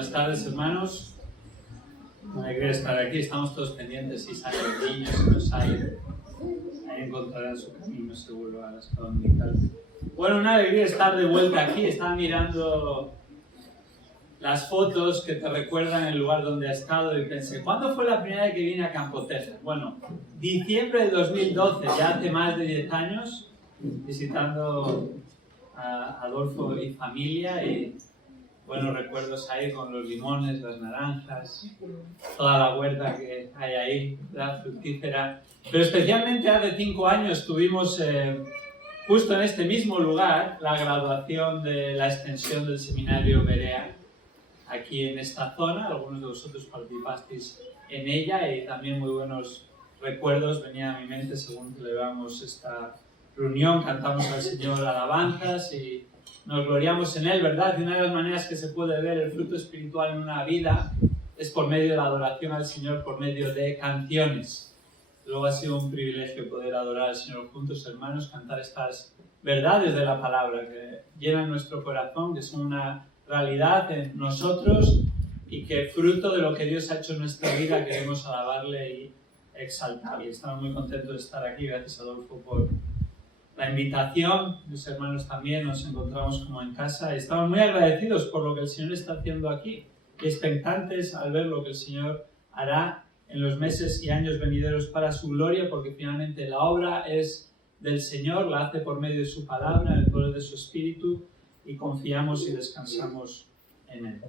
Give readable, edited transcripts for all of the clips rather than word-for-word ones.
Buenas tardes, hermanos. Me alegra estar aquí. Estamos todos pendientes si sale el niño, si no sale. Ahí encontrarán su camino seguro a la escuela dominical. Bueno, una alegría estar de vuelta aquí. Estaba mirando las fotos que te recuerdan el lugar donde has estado y pensé, ¿cuándo fue la primera vez que vine a Campo Texas? Bueno, diciembre del 2012, ya hace más de 10 años, visitando a Adolfo y familia, y buenos recuerdos ahí con los limones, las naranjas, toda la huerta que hay ahí, la fructífera. Pero especialmente hace 5 años tuvimos justo en este mismo lugar la graduación de la extensión del seminario Berea, aquí en esta zona. Algunos de vosotros participasteis en ella y también muy buenos recuerdos venían a mi mente según celebramos esta reunión. Cantamos al Señor alabanzas y nos gloriamos en Él, ¿verdad? Y una de las maneras que se puede ver el fruto espiritual en una vida es por medio de la adoración al Señor, por medio de canciones. Luego ha sido un privilegio poder adorar al Señor juntos, hermanos, cantar estas verdades de la palabra que llenan nuestro corazón, que son una realidad en nosotros y que fruto de lo que Dios ha hecho en nuestra vida queremos alabarle y exaltar. Y estamos muy contentos de estar aquí. Gracias, Adolfo, por la invitación. Mis hermanos también nos encontramos como en casa y estamos muy agradecidos por lo que el Señor está haciendo aquí y expectantes al ver lo que el Señor hará en los meses y años venideros para su gloria, porque finalmente la obra es del Señor, la hace por medio de su palabra, en el poder de su Espíritu, y confiamos y descansamos en Él.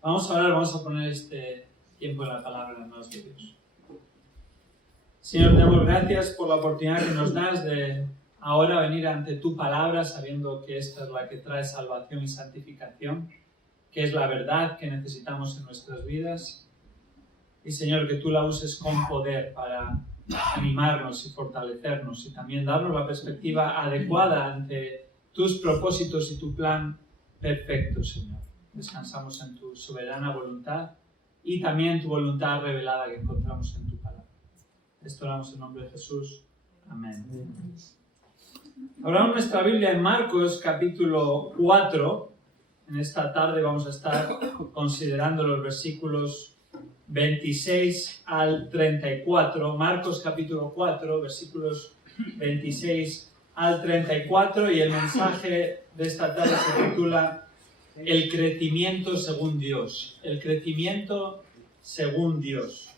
Vamos a orar, vamos a poner este tiempo en la palabra en las manos de Dios. Señor, te damos gracias por la oportunidad que nos das de ahora venir ante tu palabra, sabiendo que esta es la que trae salvación y santificación, que es la verdad que necesitamos en nuestras vidas. Y Señor, que tú la uses con poder para animarnos y fortalecernos y también darnos la perspectiva adecuada ante tus propósitos y tu plan perfecto, Señor. Descansamos en tu soberana voluntad y también tu voluntad revelada que encontramos en tu palabra. Esto oramos en nombre de Jesús. Amén. Abramos nuestra Biblia en Marcos capítulo 4. En esta tarde vamos a estar considerando los versículos 26 al 34. Marcos capítulo 4, versículos 26 al 34. Y el mensaje de esta tarde se titula El crecimiento según Dios. El crecimiento según Dios.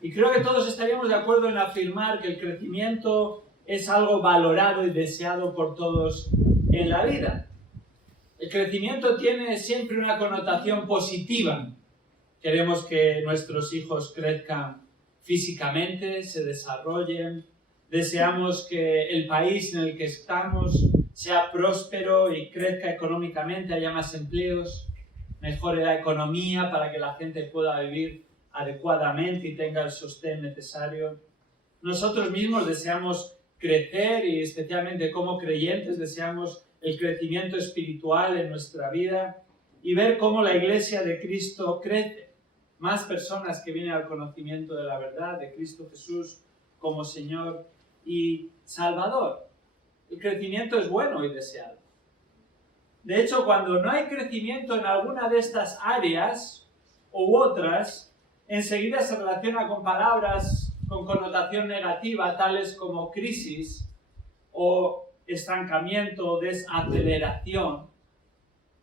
Y creo que todos estaríamos de acuerdo en afirmar que el crecimiento es algo valorado y deseado por todos en la vida. El crecimiento tiene siempre una connotación positiva. Queremos que nuestros hijos crezcan físicamente, se desarrollen. Deseamos que el país en el que estamos sea próspero y crezca económicamente, haya más empleos, mejore la economía para que la gente pueda vivir adecuadamente y tenga el sostén necesario. Nosotros mismos deseamos crecer y especialmente como creyentes deseamos el crecimiento espiritual en nuestra vida y ver cómo la Iglesia de Cristo crece. Más personas que vienen al conocimiento de la verdad de Cristo Jesús como Señor y Salvador. El crecimiento es bueno y deseado. De hecho, cuando no hay crecimiento en alguna de estas áreas u otras, enseguida se relaciona con palabras con connotación negativa, tales como crisis o estancamiento, desaceleración,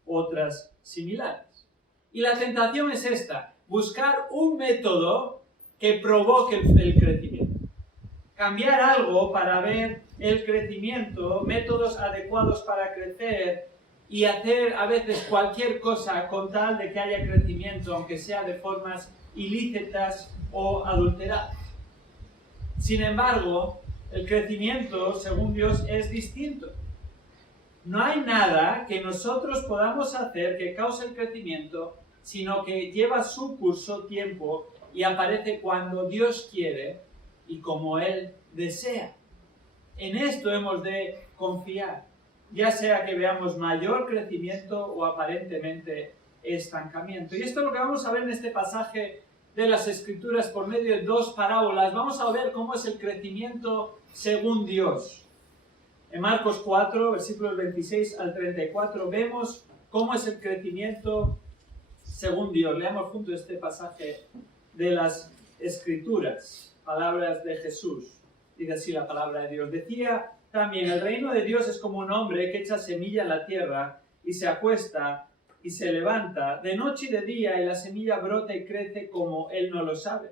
otras similares. Y la tentación es esta: buscar un método que provoque el crecimiento. Cambiar algo para ver el crecimiento, métodos adecuados para crecer y hacer a veces cualquier cosa con tal de que haya crecimiento, aunque sea de formas ilícitas o adulteradas. Sin embargo, el crecimiento, según Dios, es distinto. No hay nada que nosotros podamos hacer que cause el crecimiento, sino que lleva su curso, tiempo, y aparece cuando Dios quiere y como Él desea. En esto hemos de confiar, ya sea que veamos mayor crecimiento o aparentemente estancamiento. Y esto es lo que vamos a ver en este pasaje de las Escrituras por medio de 2 parábolas. Vamos a ver cómo es el crecimiento según Dios. En Marcos 4, versículos 26 al 34, vemos cómo es el crecimiento según Dios. Leamos juntos este pasaje de las Escrituras, palabras de Jesús. Dice así la palabra de Dios. Decía también, el reino de Dios es como un hombre que echa semilla en la tierra y se acuesta y se levanta de noche y de día, y la semilla brota y crece como él no lo sabe.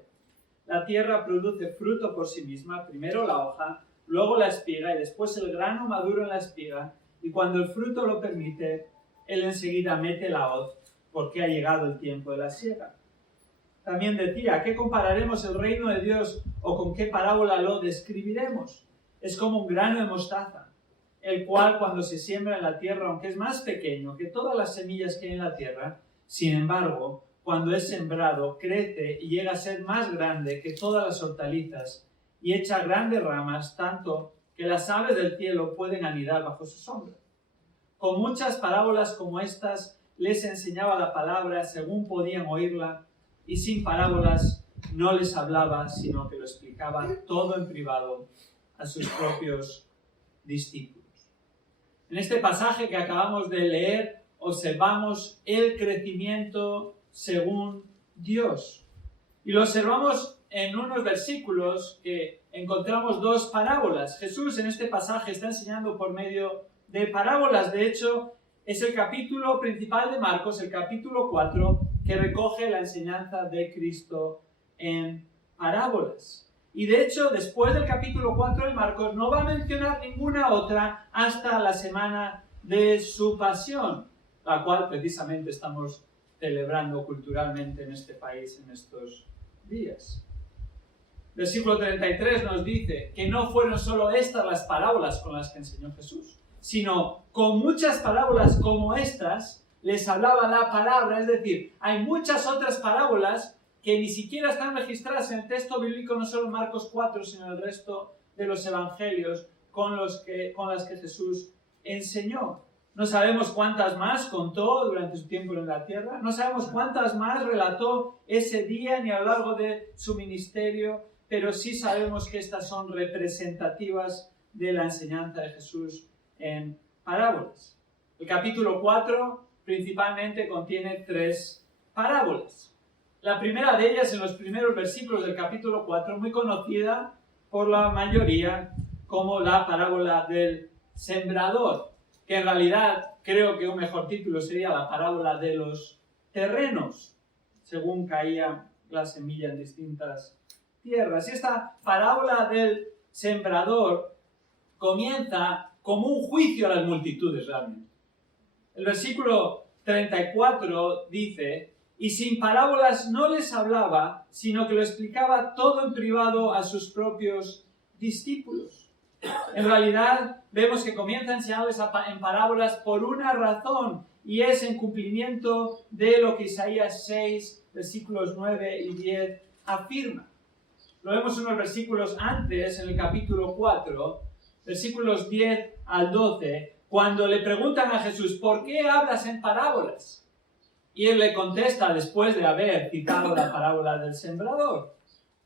La tierra produce fruto por sí misma, primero la hoja, luego la espiga y después el grano maduro en la espiga, y cuando el fruto lo permite, él enseguida mete la hoz, porque ha llegado el tiempo de la siega. También decía, ¿qué compararemos el reino de Dios o con qué parábola lo describiremos? Es como un grano de mostaza, el cual cuando se siembra en la tierra, aunque es más pequeño que todas las semillas que hay en la tierra, sin embargo, cuando es sembrado, crece y llega a ser más grande que todas las hortalizas y echa grandes ramas, tanto que las aves del cielo pueden anidar bajo su sombra. Con muchas parábolas como estas les enseñaba la palabra según podían oírla, y sin parábolas no les hablaba, sino que lo explicaba todo en privado a sus propios discípulos. En este pasaje que acabamos de leer, observamos el crecimiento según Dios. Y lo observamos en unos versículos que encontramos dos parábolas. Jesús en este pasaje está enseñando por medio de parábolas. De hecho, es el capítulo principal de Marcos, el capítulo 4, que recoge la enseñanza de Cristo en parábolas. Y de hecho, después del capítulo 4 de Marcos, no va a mencionar ninguna otra hasta la semana de su pasión, la cual precisamente estamos celebrando culturalmente en este país en estos días. Versículo 33 nos dice que no fueron solo estas las parábolas con las que enseñó Jesús, sino con muchas parábolas como estas les hablaba la palabra. Es decir, hay muchas otras parábolas que ni siquiera están registradas en el texto bíblico, no solo en Marcos 4, sino en el resto de los evangelios con las que Jesús enseñó. No sabemos cuántas más contó durante su tiempo en la tierra, no sabemos cuántas más relató ese día ni a lo largo de su ministerio, pero sí sabemos que estas son representativas de la enseñanza de Jesús en parábolas. El capítulo 4 principalmente contiene 3 parábolas. La primera de ellas, en los primeros versículos del capítulo 4, muy conocida por la mayoría como la parábola del sembrador, que en realidad creo que un mejor título sería la parábola de los terrenos, según caía la semilla en distintas tierras. Y esta parábola del sembrador comienza como un juicio a las multitudes realmente. El versículo 34 dice: y sin parábolas no les hablaba, sino que lo explicaba todo en privado a sus propios discípulos. En realidad, vemos que comienza a enseñarles en parábolas por una razón, y es en cumplimiento de lo que Isaías 6, versículos 9 y 10 afirma. Lo vemos unos versículos antes, en el capítulo 4, versículos 10 al 12, cuando le preguntan a Jesús, ¿por qué hablas en parábolas? Y él le contesta después de haber citado la parábola del sembrador.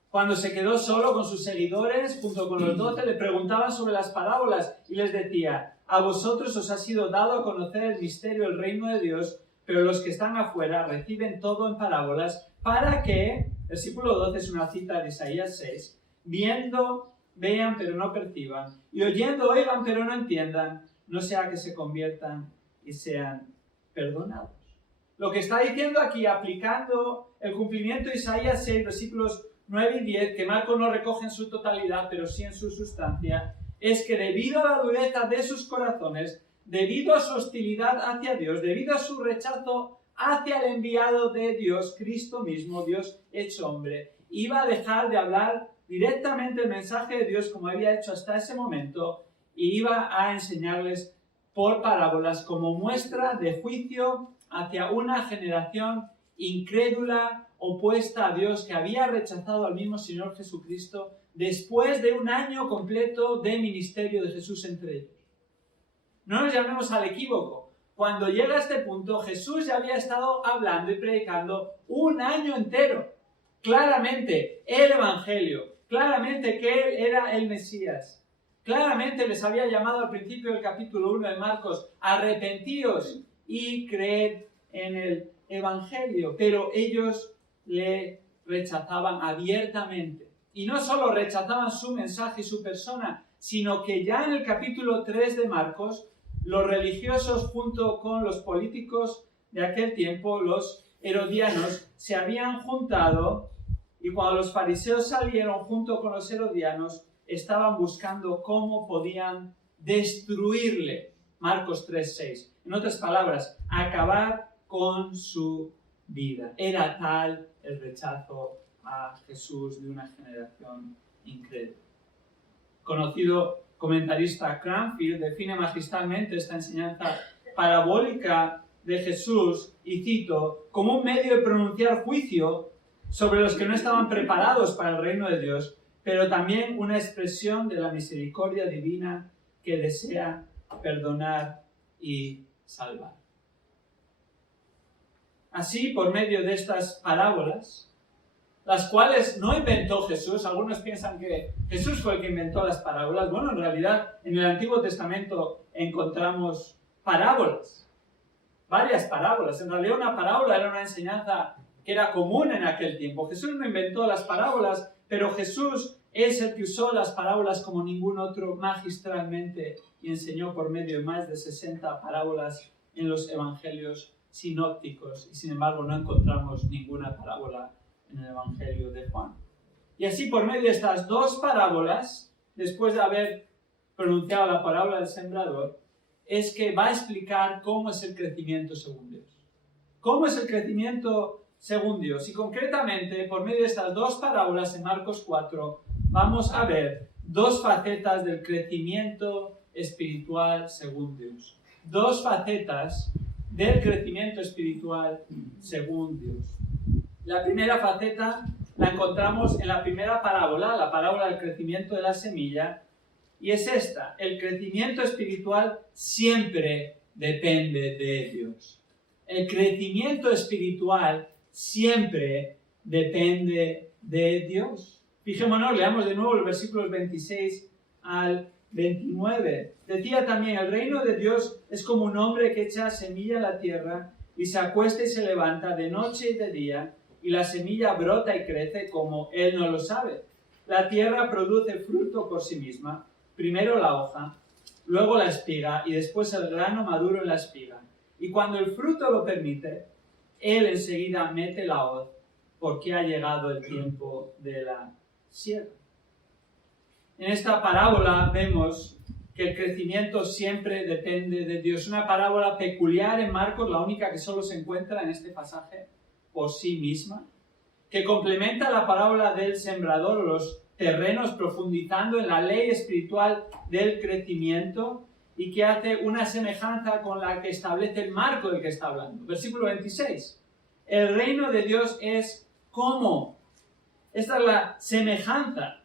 Cuando se quedó solo con sus seguidores, junto con los 12, le preguntaban sobre las parábolas y les decía: a vosotros os ha sido dado a conocer el misterio del reino de Dios, pero los que están afuera reciben todo en parábolas, para que, versículo 12 es una cita de Isaías 6, viendo, vean pero no perciban, y oyendo, oigan pero no entiendan, no sea que se conviertan y sean perdonados. Lo que está diciendo aquí, aplicando el cumplimiento de Isaías 6, versículos 9 y 10, que Marcos no recoge en su totalidad, pero sí en su sustancia, es que debido a la dureza de sus corazones, debido a su hostilidad hacia Dios, debido a su rechazo hacia el enviado de Dios, Cristo mismo, Dios hecho hombre, iba a dejar de hablar directamente el mensaje de Dios como había hecho hasta ese momento, y iba a enseñarles por parábolas como muestra de juicio hacia una generación incrédula, opuesta a Dios, que había rechazado al mismo Señor Jesucristo después de un año completo de ministerio de Jesús entre ellos. No nos llamemos al equívoco. Cuando llega a este punto, Jesús ya había estado hablando y predicando un año entero. Claramente el Evangelio, claramente que Él era el Mesías. Claramente les había llamado al principio del capítulo 1 de Marcos: arrepentíos y creed en el evangelio, pero ellos le rechazaban abiertamente. Y no solo rechazaban su mensaje y su persona, sino que ya en el capítulo 3 de Marcos, los religiosos junto con los políticos de aquel tiempo, los herodianos, se habían juntado, y cuando los fariseos salieron junto con los herodianos, estaban buscando cómo podían destruirle. Marcos 3:6. En otras palabras, acabar con su vida. Era tal el rechazo a Jesús de una generación incrédula. Conocido comentarista Cranfield define magistralmente esta enseñanza parabólica de Jesús, y cito, como un medio de pronunciar juicio sobre los que no estaban preparados para el reino de Dios, pero también una expresión de la misericordia divina que desea perdonar y salvar. Así, por medio de estas parábolas, las cuales no inventó Jesús, algunos piensan que Jesús fue el que inventó las parábolas. Bueno, en realidad, en el Antiguo Testamento encontramos parábolas, varias parábolas. En realidad, una parábola era una enseñanza que era común en aquel tiempo. Jesús no inventó las parábolas, pero Jesús es el que usó las parábolas como ningún otro magistralmente y enseñó por medio de más de 60 parábolas en los evangelios sinópticos, y sin embargo no encontramos ninguna parábola en el Evangelio de Juan. Y así, por medio de estas dos parábolas, después de haber pronunciado la parábola del sembrador, es que va a explicar cómo es el crecimiento según Dios. ¿Cómo es el crecimiento según Dios? Y concretamente, por medio de estas dos parábolas en Marcos 4, vamos a ver dos facetas del crecimiento espiritual según Dios. Dos facetas del crecimiento espiritual según Dios. La primera faceta la encontramos en la primera parábola, la parábola del crecimiento de la semilla, y es esta: el crecimiento espiritual siempre depende de Dios. El crecimiento espiritual siempre depende de Dios. Fijémonos, leamos de nuevo los versículos 26 al 29. Decía también, el reino de Dios es como un hombre que echa semilla en la tierra y se acuesta y se levanta de noche y de día, y la semilla brota y crece como él no lo sabe. La tierra produce fruto por sí misma, primero la hoja, luego la espiga y después el grano maduro en la espiga. Y cuando el fruto lo permite, él enseguida mete la hoz, porque ha llegado el tiempo de la siega. En esta parábola vemos que el crecimiento siempre depende de Dios. Una parábola peculiar en Marcos, la única que solo se encuentra en este pasaje por sí misma, que complementa la parábola del sembrador o los terrenos, profundizando en la ley espiritual del crecimiento, y que hace una semejanza con la que establece el marco del que está hablando. Versículo 26. El reino de Dios es como. Esta es la semejanza.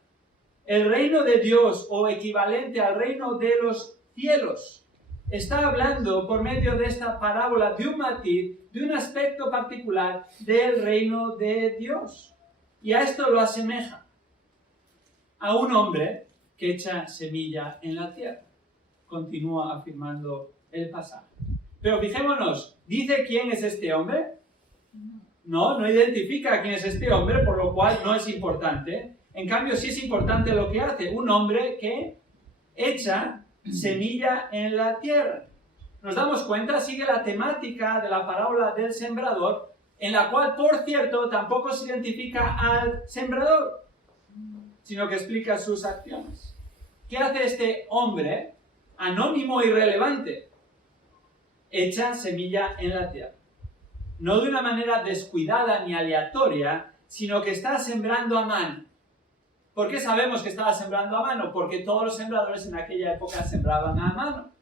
El reino de Dios, o equivalente al reino de los cielos, está hablando por medio de esta parábola de un matiz, de un aspecto particular del reino de Dios. Y a esto lo asemeja a un hombre que echa semilla en la tierra. Continúa afirmando el pasaje. Pero fijémonos, ¿dice quién es este hombre? No identifica quién es este hombre, por lo cual no es importante. En cambio, sí es importante lo que hace. Un hombre que echa semilla en la tierra. Nos damos cuenta, sigue la temática de la parábola del sembrador, en la cual, por cierto, tampoco se identifica al sembrador, sino que explica sus acciones. ¿Qué hace este hombre anónimo e irrelevante? Echa semilla en la tierra. No de una manera descuidada ni aleatoria, sino que está sembrando a mano. ¿Por qué sabemos que estaba sembrando a mano? Porque todos los sembradores en aquella época sembraban a mano.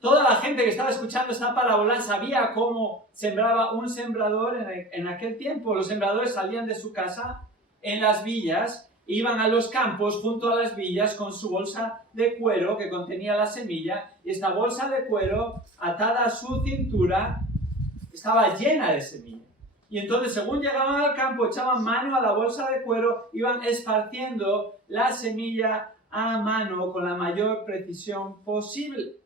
Toda la gente que estaba escuchando esta parábola sabía cómo sembraba un sembrador en aquel tiempo. Los sembradores salían de su casa en las villas, iban a los campos junto a las villas con su bolsa de cuero que contenía la semilla, y esta bolsa de cuero, atada a su cintura, estaba llena de semilla. Y entonces, según llegaban al campo, echaban mano a la bolsa de cuero, iban esparciendo la semilla a mano con la mayor precisión posible.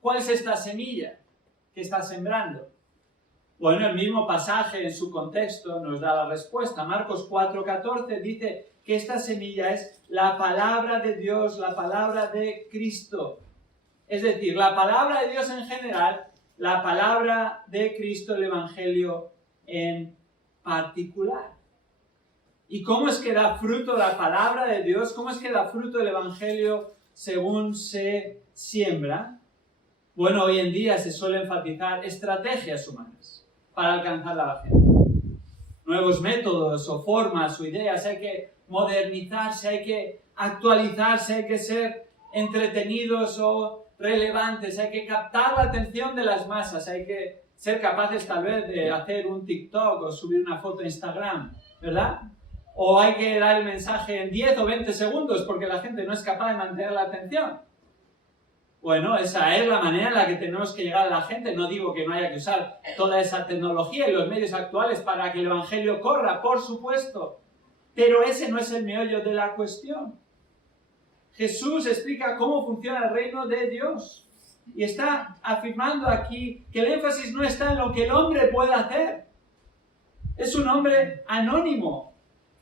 ¿Cuál es esta semilla que está sembrando? Bueno, el mismo pasaje en su contexto nos da la respuesta. Marcos 4:14 dice que esta semilla es la palabra de Dios, la palabra de Cristo. Es decir, la palabra de Dios en general, la palabra de Cristo, el Evangelio en particular. ¿Y cómo es que da fruto la palabra de Dios? ¿Cómo es que da fruto el Evangelio según se siembra? Bueno, hoy en día se suele enfatizar estrategias humanas para alcanzar a la gente. Nuevos métodos o formas o ideas, hay que modernizarse, hay que actualizarse, hay que ser entretenidos o relevantes, hay que captar la atención de las masas, hay que ser capaces tal vez de hacer un TikTok o subir una foto a Instagram, ¿verdad? O hay que dar el mensaje en 10 o 20 segundos porque la gente no es capaz de mantener la atención. Bueno, esa es la manera en la que tenemos que llegar a la gente. No digo que no haya que usar toda esa tecnología y los medios actuales para que el Evangelio corra, por supuesto. Pero ese no es el meollo de la cuestión. Jesús explica cómo funciona el reino de Dios. Y está afirmando aquí que el énfasis no está en lo que el hombre puede hacer. Es un hombre anónimo.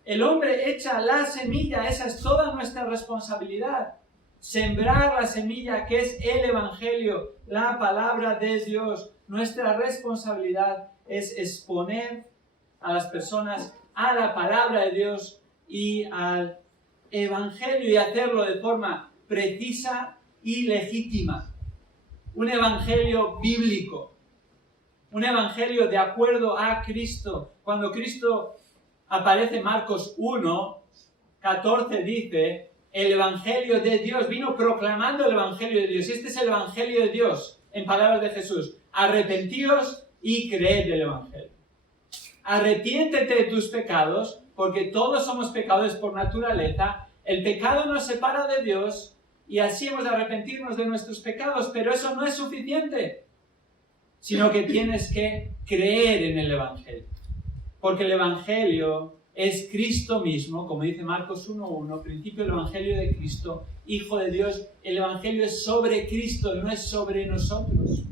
El hombre echa la semilla, esa es toda nuestra responsabilidad. Sembrar la semilla que es el Evangelio, la palabra de Dios. Nuestra responsabilidad es exponer a las personas a la palabra de Dios y al Evangelio y hacerlo de forma precisa y legítima. Un Evangelio bíblico, un Evangelio de acuerdo a Cristo. Cuando Cristo aparece en Marcos 1:14 dice: el Evangelio de Dios, vino proclamando el Evangelio de Dios. Este es el Evangelio de Dios, en palabras de Jesús. Arrepentíos y creed el Evangelio. Arrepiéntete de tus pecados, porque todos somos pecadores por naturaleza. El pecado nos separa de Dios y así hemos de arrepentirnos de nuestros pecados, pero eso no es suficiente, sino que tienes que creer en el Evangelio. Porque el Evangelio es Cristo mismo, como dice Marcos 1:1, principio del Evangelio de Cristo, Hijo de Dios. El Evangelio es sobre Cristo, no es sobre nosotros.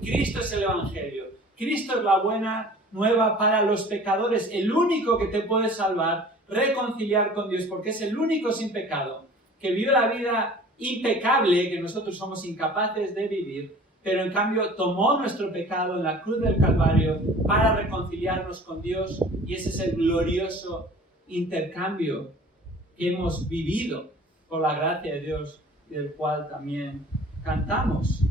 Cristo es el Evangelio. Cristo es la buena nueva para los pecadores, el único que te puede salvar, reconciliar con Dios, porque es el único sin pecado, que vivió la vida impecable que nosotros somos incapaces de vivir, pero en cambio tomó nuestro pecado en la cruz del Calvario para reconciliarnos con Dios, y ese es el glorioso intercambio que hemos vivido por la gracia de Dios y del cual también cantamos.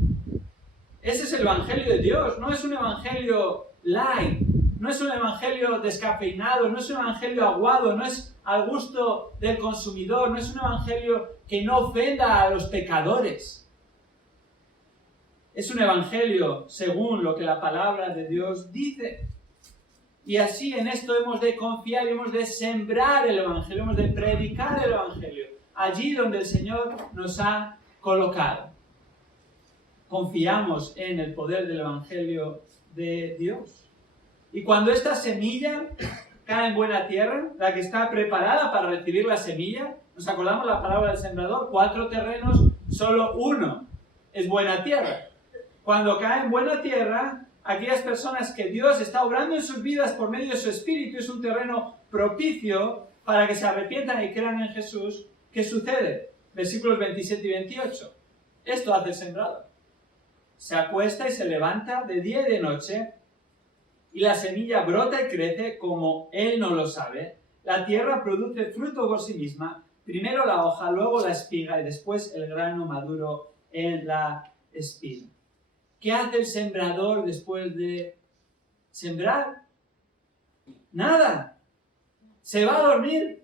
Ese es el Evangelio de Dios, no es un Evangelio light, no es un Evangelio descafeinado, no es un Evangelio aguado, no es al gusto del consumidor, no es un Evangelio que no ofenda a los pecadores. Es un Evangelio según lo que la palabra de Dios dice. Y así en esto hemos de confiar y hemos de sembrar el Evangelio, hemos de predicar el Evangelio, allí donde el Señor nos ha colocado. Confiamos en el poder del Evangelio de Dios. Y cuando esta semilla cae en buena tierra, la que está preparada para recibir la semilla, ¿nos acordamos la parábola del sembrador? 4 terrenos, solo uno es buena tierra. Cuando cae en buena tierra, aquellas personas que Dios está obrando en sus vidas por medio de su Espíritu, es un terreno propicio para que se arrepientan y crean en Jesús. ¿Qué sucede? Versículos 27 y 28. Esto hace el sembrador. Se acuesta y se levanta de día y de noche, y la semilla brota y crece como él no lo sabe. La tierra produce fruto por sí misma, primero la hoja, luego la espiga y después el grano maduro en la espiga. ¿Qué hace el sembrador después de sembrar? Nada. Se va a dormir.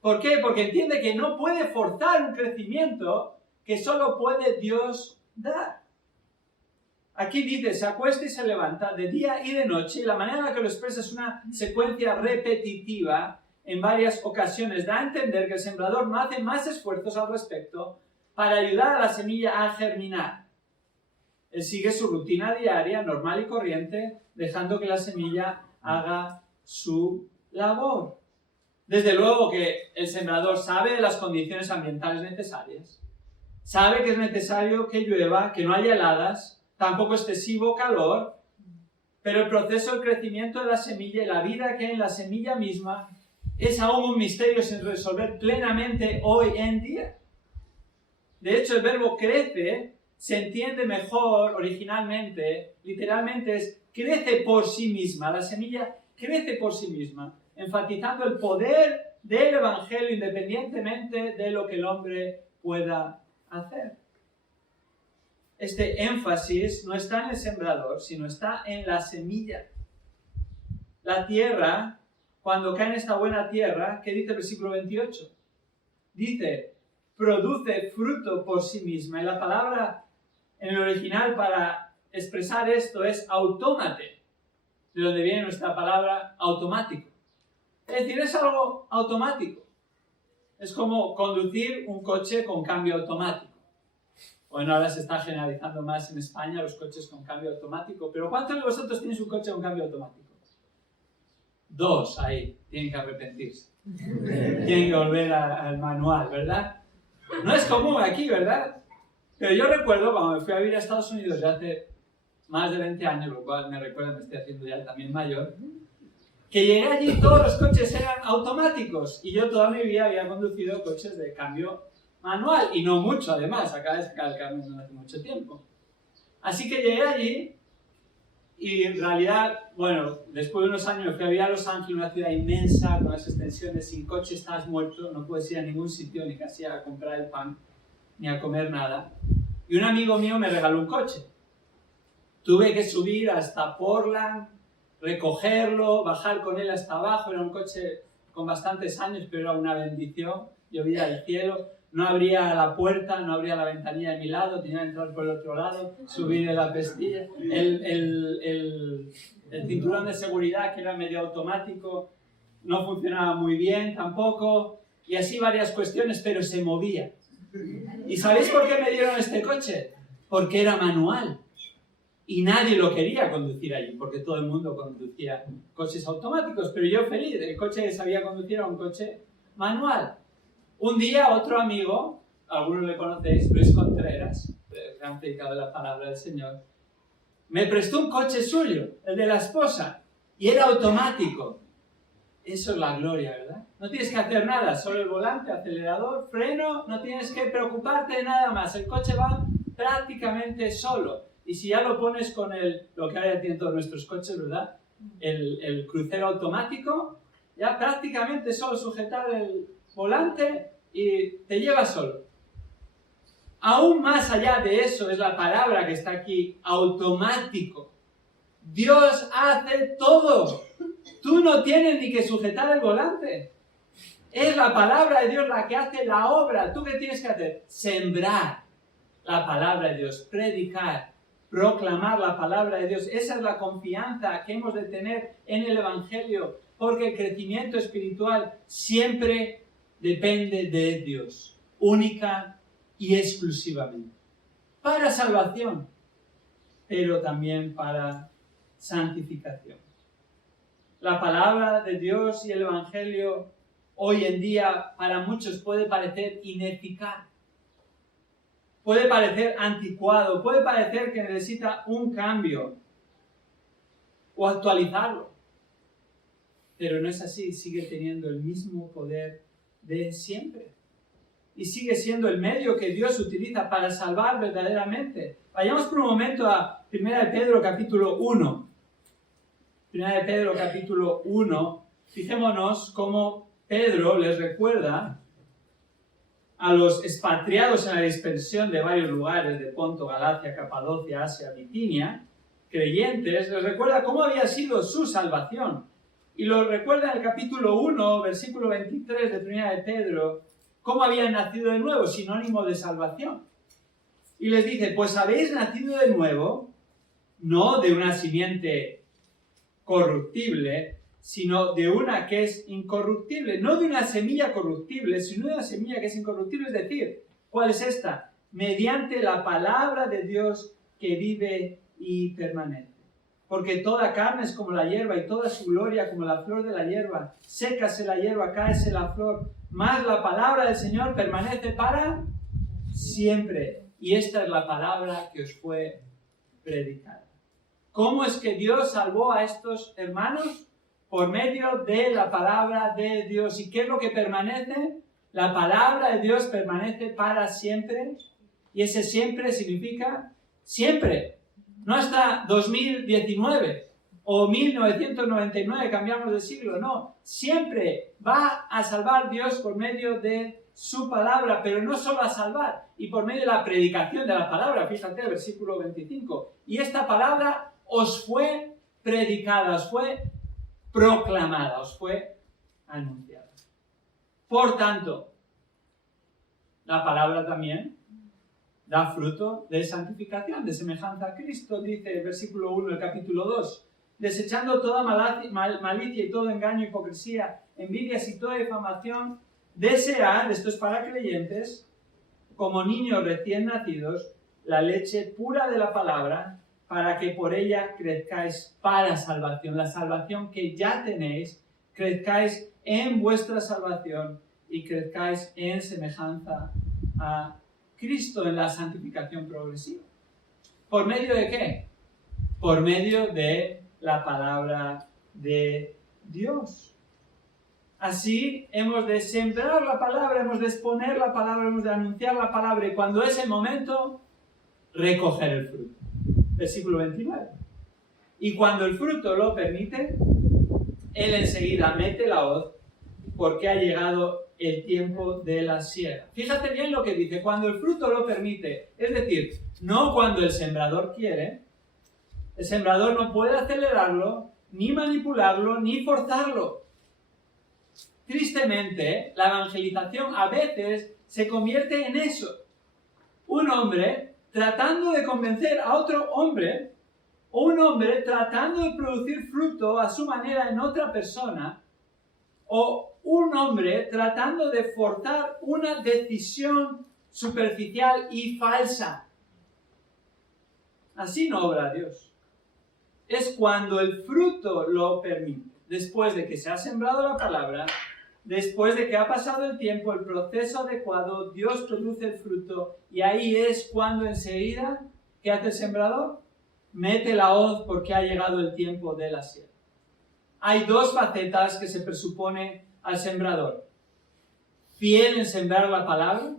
¿Por qué? Porque entiende que no puede forzar un crecimiento que solo puede Dios dar. Aquí dice, se acuesta y se levanta de día y de noche, y la manera en la que lo expresa es una secuencia repetitiva en varias ocasiones. Da a entender que el sembrador no hace más esfuerzos al respecto para ayudar a la semilla a germinar. Él sigue su rutina diaria, normal y corriente, dejando que la semilla haga su labor. Desde luego que el sembrador sabe de las condiciones ambientales necesarias, sabe que es necesario que llueva, que no haya heladas, tampoco excesivo calor, Pero el proceso del crecimiento de la semilla y la vida que hay en la semilla misma es aún un misterio sin resolver plenamente hoy en día. De hecho, el verbo crece se entiende mejor originalmente, literalmente es crece por sí misma. La semilla crece por sí misma, enfatizando el poder del Evangelio independientemente de lo que el hombre pueda hacer. Este énfasis no está en el sembrador, sino está en la semilla. La tierra, cuando cae en esta buena tierra, ¿qué dice el versículo 28? Dice, produce fruto por sí misma. Y la palabra en el original para expresar esto es autómate, de donde viene nuestra palabra automático. Es decir, es algo automático. Es como conducir un coche con cambio automático. Bueno, ahora se está generalizando más en España los coches con cambio automático, pero ¿cuántos de vosotros tenéis un coche con cambio automático? 2 ahí, tienen que arrepentirse. Tienen que volver al manual, ¿verdad? No es común aquí, ¿verdad? Pero yo recuerdo cuando me fui a vivir a Estados Unidos ya hace más de 20 años, lo cual me recuerda, me estoy haciendo ya también mayor, que llegué allí y todos los coches eran automáticos y yo toda mi vida había conducido coches de cambio manual y no mucho además, acaba de sacar el cambio no hace mucho tiempo. Así que llegué allí y en realidad, bueno, después de unos años me fui a vivir a Los Ángeles, una ciudad inmensa con las extensiones, sin coche estás muerto, no puedes ir a ningún sitio ni casi a comprar el pan ni a comer nada. Y un amigo mío me regaló un coche. Tuve que subir hasta Portland, recogerlo, bajar con él hasta abajo. Era un coche con bastantes años, pero era una bendición. Llovía del cielo. No abría la puerta, no abría la ventanilla de mi lado, tenía que entrar por el otro lado, subir en la pastilla. El cinturón de seguridad, que era medio automático, no funcionaba muy bien tampoco. Y así varias cuestiones, pero se movía. ¿Y sabéis por qué me dieron este coche? Porque era manual. Y nadie lo quería conducir allí, porque todo el mundo conducía coches automáticos, pero yo feliz, el coche que sabía conducir era un coche manual. Un día otro amigo, algunos le conocéis, Luis Contreras, el gran predicador de la palabra del Señor, me prestó un coche suyo, el de la esposa, y era automático. Eso es la gloria, ¿verdad? No tienes que hacer nada, solo el volante, acelerador, freno, no tienes que preocuparte de nada más, el coche va prácticamente solo. Y si ya lo pones con lo que ahora tienen todos nuestros coches, ¿verdad? El crucero automático, ya prácticamente solo sujetar el volante y te lleva solo. Aún más allá de eso es la palabra que está aquí, automático. Dios hace todo. Tú no tienes ni que sujetar el volante. Es la palabra de Dios la que hace la obra. ¿Tú qué tienes que hacer? Sembrar la palabra de Dios, predicar, proclamar la palabra de Dios. Esa es la confianza que hemos de tener en el Evangelio, porque el crecimiento espiritual siempre depende de Dios, única y exclusivamente, para salvación, pero también para santificación. La palabra de Dios y el Evangelio hoy en día para muchos puede parecer ineficaz, puede parecer anticuado, puede parecer que necesita un cambio o actualizarlo, pero no es así, sigue teniendo el mismo poder de siempre. Y sigue siendo el medio que Dios utiliza para salvar verdaderamente. Vayamos por un momento a 1 de Pedro capítulo 1. 1 de Pedro capítulo 1. Fijémonos cómo Pedro les recuerda a los expatriados en la dispersión de varios lugares de Ponto, Galacia, Capadocia, Asia, Bitinia, creyentes, les recuerda cómo había sido su salvación. Y lo recuerda en el capítulo 1, versículo 23 de 1 de Pedro, cómo habían nacido de nuevo, sinónimo de salvación. Y les dice, pues habéis nacido de nuevo, no de una simiente corruptible, sino de una que es incorruptible, no de una semilla corruptible, sino de una semilla que es incorruptible. Es decir, ¿cuál es esta? Mediante la palabra de Dios que vive y permanece. Porque toda carne es como la hierba y toda su gloria como la flor de la hierba. Sécase la hierba, cáese la flor, mas la palabra del Señor permanece para siempre. Y esta es la palabra que os fue predicada. ¿Cómo es que Dios salvó a estos hermanos? Por medio de la palabra de Dios. ¿Y qué es lo que permanece? La palabra de Dios permanece para siempre. Y ese siempre significa siempre. No hasta 2019 o 1999 cambiamos de siglo. No, siempre va a salvar Dios por medio de su palabra, pero no solo a salvar, y por medio de la predicación de la palabra. Fíjate el versículo 25. Y esta palabra os fue predicada, os fue proclamada, os fue anunciada. Por tanto, la palabra también da fruto de santificación, de semejanza a Cristo, dice el versículo 1 del capítulo 2. Desechando toda malicia y todo engaño, hipocresía, envidias y toda difamación, desead, esto es para creyentes, como niños recién nacidos, la leche pura de la palabra, para que por ella crezcáis para salvación. La salvación que ya tenéis, crezcáis en vuestra salvación y crezcáis en semejanza a Cristo, en la santificación progresiva. ¿Por medio de qué? Por medio de la palabra de Dios. Así hemos de sembrar la palabra, hemos de exponer la palabra, hemos de anunciar la palabra, y cuando es el momento, recoger el fruto. Versículo 29. Y cuando el fruto lo permite, él enseguida mete la hoz, porque ha llegado el tiempo de la siega. Fíjate bien lo que dice, cuando el fruto lo permite, es decir, no cuando el sembrador quiere. El sembrador no puede acelerarlo, ni manipularlo, ni forzarlo. Tristemente, la evangelización a veces se convierte en eso. Un hombre tratando de convencer a otro hombre, o un hombre tratando de producir fruto a su manera en otra persona, o un hombre tratando de forzar una decisión superficial y falsa. Así no obra Dios. Es cuando el fruto lo permite. Después de que se ha sembrado la palabra, después de que ha pasado el tiempo, el proceso adecuado, Dios produce el fruto, y ahí es cuando enseguida, ¿qué hace el sembrador? Mete la hoz, porque ha llegado el tiempo de la siega. Hay dos facetas que se presupone al sembrador. Fiel en sembrar la palabra.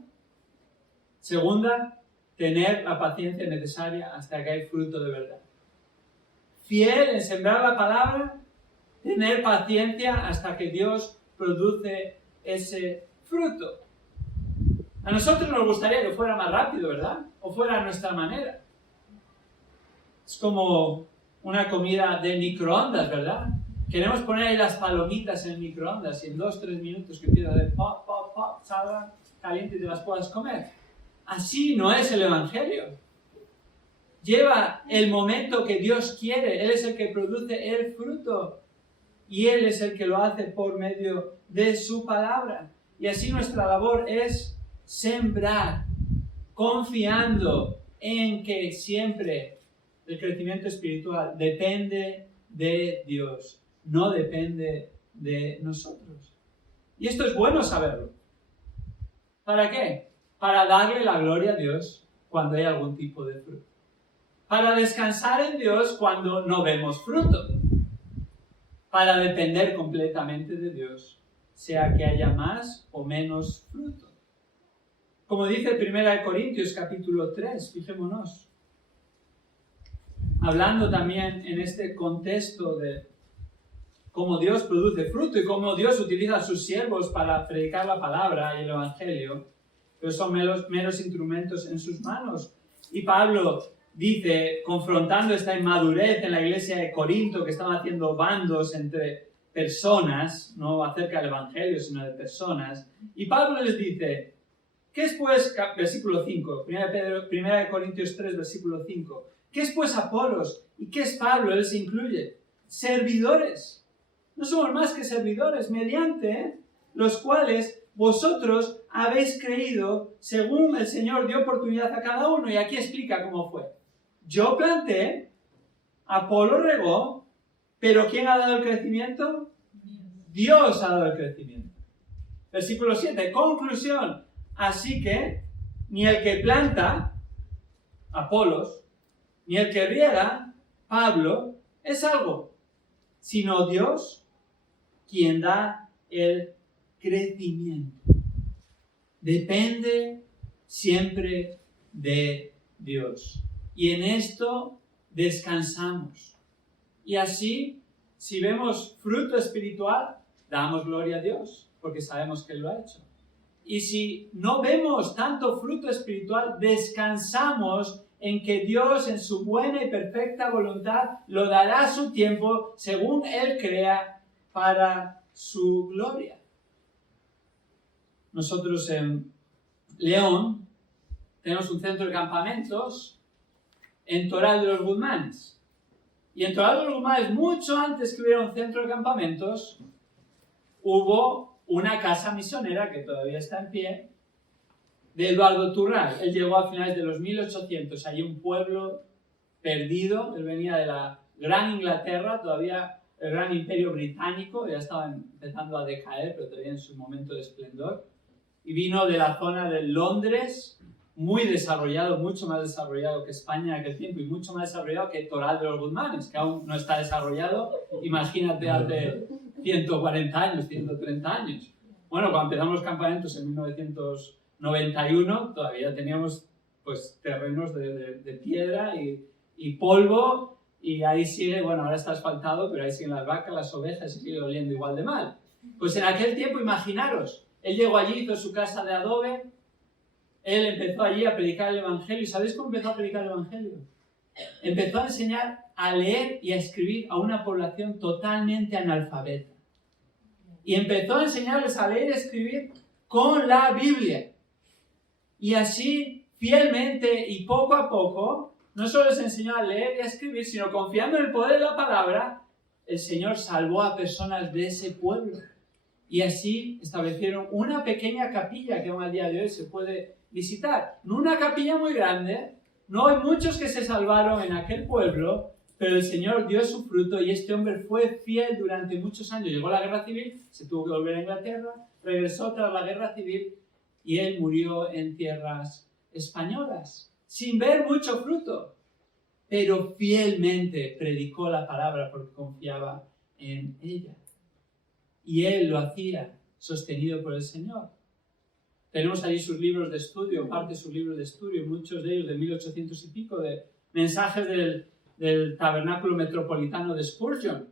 Segunda, tener la paciencia necesaria hasta que hay fruto de verdad. Fiel en sembrar la palabra, tener paciencia hasta que Dios produce ese fruto. A nosotros nos gustaría que fuera más rápido, ¿verdad? O fuera a nuestra manera. Es como una comida de microondas, ¿verdad? Queremos poner ahí las palomitas en el microondas y en 2-3 minutos que empieza a hacer pop, pop, pop, salgan calientes y te las puedas comer. Así no es el Evangelio. Lleva el momento que Dios quiere. Él es el que produce el fruto. Y Él es el que lo hace por medio de su palabra. Y así nuestra labor es sembrar, confiando en que siempre el crecimiento espiritual depende de Dios, no depende de nosotros. Y esto es bueno saberlo. ¿Para qué? Para darle la gloria a Dios cuando hay algún tipo de fruto. Para descansar en Dios cuando no vemos fruto. Para depender completamente de Dios, sea que haya más o menos fruto. Como dice 1 Corintios capítulo 3, fijémonos. Hablando también en este contexto de cómo Dios produce fruto y cómo Dios utiliza a sus siervos para predicar la palabra y el Evangelio, pero son meros instrumentos en sus manos. Y Pablo dice, confrontando esta inmadurez en la iglesia de Corinto, que estaban haciendo bandos entre personas, no acerca del Evangelio, sino de personas, y Pablo les dice, ¿qué es pues, versículo 5, 1 Corintios 3, versículo 5, ¿qué es pues Apolos? ¿Y qué es Pablo? Él se incluye. Servidores. No somos más que servidores, mediante los cuales vosotros habéis creído según el Señor dio oportunidad a cada uno. Y aquí explica cómo fue. Yo planté, Apolo regó, pero ¿quién ha dado el crecimiento? Dios ha dado el crecimiento. Versículo 7, conclusión. Así que ni el que planta, Apolos, ni el que riega, Pablo, es algo, sino Dios quien da el crecimiento. Depende siempre de Dios. Y en esto descansamos. Y así, si vemos fruto espiritual, damos gloria a Dios, porque sabemos que Él lo ha hecho. Y si no vemos tanto fruto espiritual, descansamos en que Dios, en su buena y perfecta voluntad, lo dará a su tiempo, según Él crea, para su gloria. Nosotros en León tenemos un centro de campamentos en Toral de los Guzmanes. Y en Toral de los Guzmanes, mucho antes que hubiera un centro de campamentos, hubo una casa misionera que todavía está en pie, de Eduardo Turral. Él llegó a finales de los 1800, allí un pueblo perdido. Él venía de la Gran Inglaterra, todavía el Gran Imperio Británico, ya estaba empezando a decaer, pero todavía en su momento de esplendor. Y vino de la zona de Londres, muy desarrollado, mucho más desarrollado que España en aquel tiempo y mucho más desarrollado que Toral de los Guzmanes, que aún no está desarrollado. Imagínate hace 140 años, 130 años. Bueno, cuando empezamos los campamentos en 1991, todavía teníamos pues terrenos de piedra y polvo, y ahí sigue, bueno, ahora está asfaltado, pero ahí siguen las vacas, las ovejas, y sigue oliendo igual de mal. Pues en aquel tiempo, imaginaros, él llegó allí, hizo su casa de adobe, él empezó allí a predicar el Evangelio. ¿Y sabéis cómo empezó a predicar el Evangelio? Empezó a enseñar a leer y a escribir a una población totalmente analfabeta. Y empezó a enseñarles a leer y a escribir con la Biblia. Y así, fielmente y poco a poco, no solo les enseñó a leer y a escribir, sino confiando en el poder de la palabra, el Señor salvó a personas de ese pueblo. Y así establecieron una pequeña capilla que aún al día de hoy se puede visitar. No una capilla muy grande, no hay muchos que se salvaron en aquel pueblo, pero el Señor dio su fruto y este hombre fue fiel durante muchos años. Llegó la guerra civil, se tuvo que volver a Inglaterra, regresó tras la guerra civil y él murió en tierras españolas, sin ver mucho fruto, pero fielmente predicó la palabra porque confiaba en ella. Y él lo hacía sostenido por el Señor. Tenemos allí sus libros de estudio, parte de sus libros de estudio, muchos de ellos de 1800 y pico, de mensajes del tabernáculo metropolitano de Spurgeon,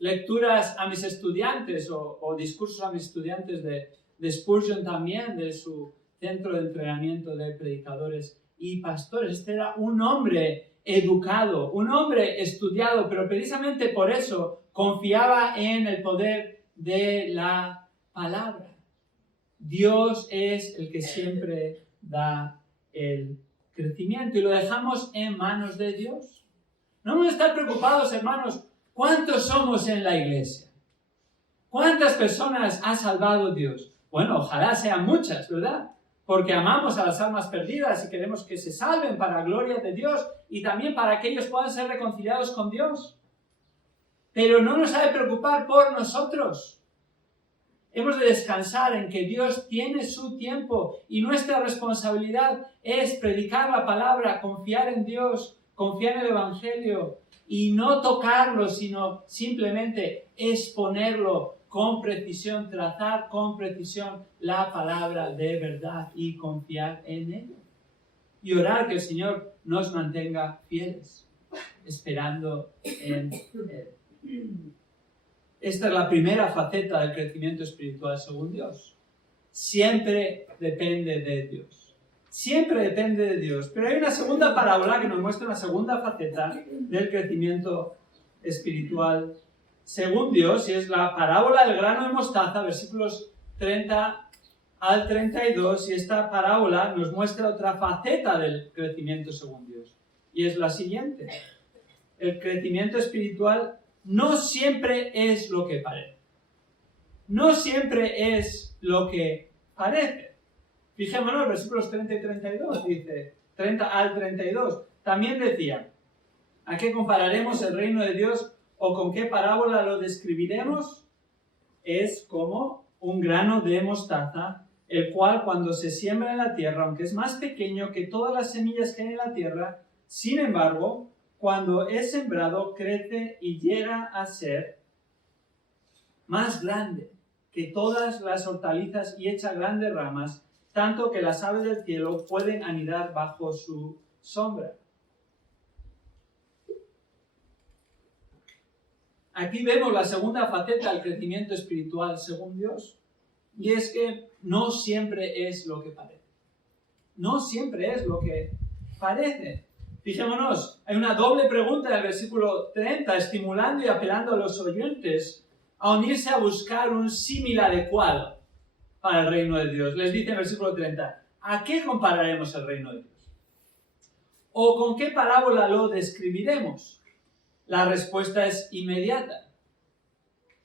lecturas a mis estudiantes o discursos a mis estudiantes de Spurgeon también, de su centro de entrenamiento de predicadores y pastores. Este era un hombre educado, un hombre estudiado, pero precisamente por eso confiaba en el poder de la palabra. Dios es el que siempre da el crecimiento y lo dejamos en manos de Dios. No vamos a estar preocupados, hermanos, ¿cuántos somos en la iglesia? ¿Cuántas personas ha salvado Dios? Bueno, ojalá sean muchas, ¿verdad? Porque amamos a las almas perdidas y queremos que se salven para la gloria de Dios y también para que ellos puedan ser reconciliados con Dios. Pero no nos ha de preocupar por nosotros. Hemos de descansar en que Dios tiene su tiempo y nuestra responsabilidad es predicar la palabra, confiar en Dios, confiar en el Evangelio y no tocarlo, sino simplemente exponerlo con precisión, trazar con precisión la palabra de verdad y confiar en ella. Y orar que el Señor nos mantenga fieles, esperando en Él. Esta es la primera faceta del crecimiento espiritual según Dios. Siempre depende de Dios. Siempre depende de Dios. Pero hay una segunda parábola que nos muestra una segunda faceta del crecimiento espiritual según Dios, y es la parábola del grano de mostaza, versículos 30 al 32, y esta parábola nos muestra otra faceta del crecimiento según Dios. Y es la siguiente. El crecimiento espiritual no siempre es lo que parece. No siempre es lo que parece. Fijémonos, versículos 30 y 32, dice, 30 al 32. También decía, ¿a qué compararemos el reino de Dios o con qué parábola lo describiremos? Es como un grano de mostaza, el cual cuando se siembra en la tierra, aunque es más pequeño que todas las semillas que hay en la tierra, sin embargo, cuando es sembrado, crece y llega a ser más grande que todas las hortalizas y echa grandes ramas, tanto que las aves del cielo pueden anidar bajo su sombra. Aquí vemos la segunda faceta del crecimiento espiritual según Dios, y es que no siempre es lo que parece. No siempre es lo que parece. Fijémonos, hay una doble pregunta en el versículo 30, estimulando y apelando a los oyentes a unirse a buscar un símil adecuado para el reino de Dios. Les dice en el versículo 30, ¿a qué compararemos el reino de Dios? ¿O con qué parábola lo describiremos? La respuesta es inmediata.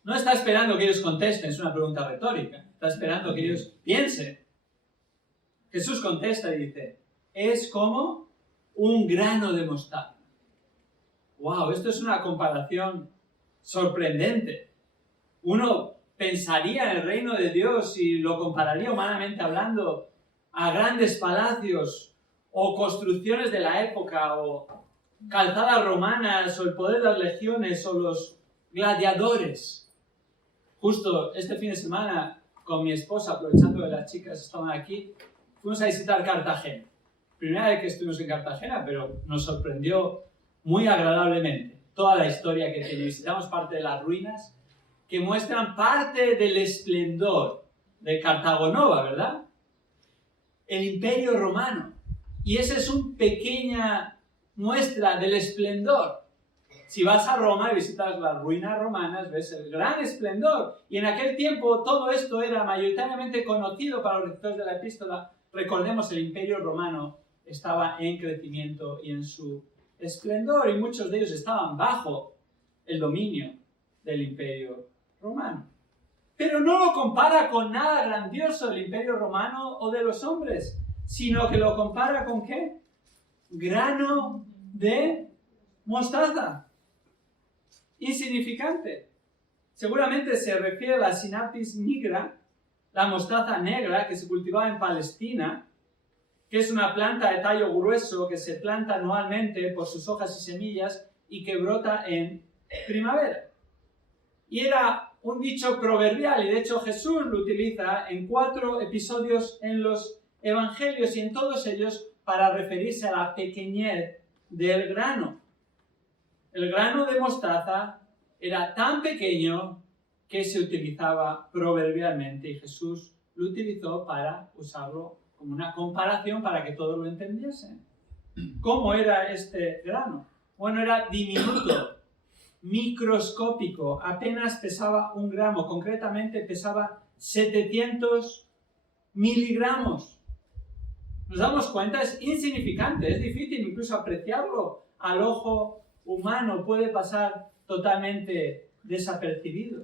No está esperando que ellos contesten, es una pregunta retórica. Está esperando que ellos piensen. Jesús contesta y dice, es como un grano de mostaza. ¡Wow! Esto es una comparación sorprendente. Uno pensaría en el reino de Dios y lo compararía humanamente hablando a grandes palacios o construcciones de la época o calzadas romanas o el poder de las legiones o los gladiadores. Justo este fin de semana con mi esposa, aprovechando que las chicas estaban aquí, fuimos a visitar Cartagena. Primera vez que estuvimos en Cartagena, pero nos sorprendió muy agradablemente toda la historia que tiene. Visitamos parte de las ruinas que muestran parte del esplendor de Cartago Nova, ¿verdad? El Imperio Romano. Y esa es una pequeña muestra del esplendor. Si vas a Roma y visitas las ruinas romanas, ves el gran esplendor. Y en aquel tiempo todo esto era mayoritariamente conocido para los lectores de la epístola. Recordemos, el Imperio Romano estaba en crecimiento y en su esplendor, y muchos de ellos estaban bajo el dominio del Imperio Romano. Pero no lo compara con nada grandioso del Imperio Romano o de los hombres, sino que lo compara con ¿qué? Grano de mostaza. Insignificante. Seguramente se refiere a la Sinapis nigra, la mostaza negra que se cultivaba en Palestina, que es una planta de tallo grueso que se planta anualmente por sus hojas y semillas y que brota en primavera. Y era un dicho proverbial, y de hecho Jesús lo utiliza en 4 episodios en los evangelios, y en todos ellos para referirse a la pequeñez del grano. El grano de mostaza era tan pequeño que se utilizaba proverbialmente, y Jesús lo utilizó para usarlo como una comparación para que todos lo entendiesen. ¿Cómo era este grano? Bueno, era diminuto, microscópico, apenas pesaba 1 gramo, concretamente pesaba 700 miligramos. ¿Nos damos cuenta? Es insignificante, es difícil incluso apreciarlo al ojo humano, puede pasar totalmente desapercibido.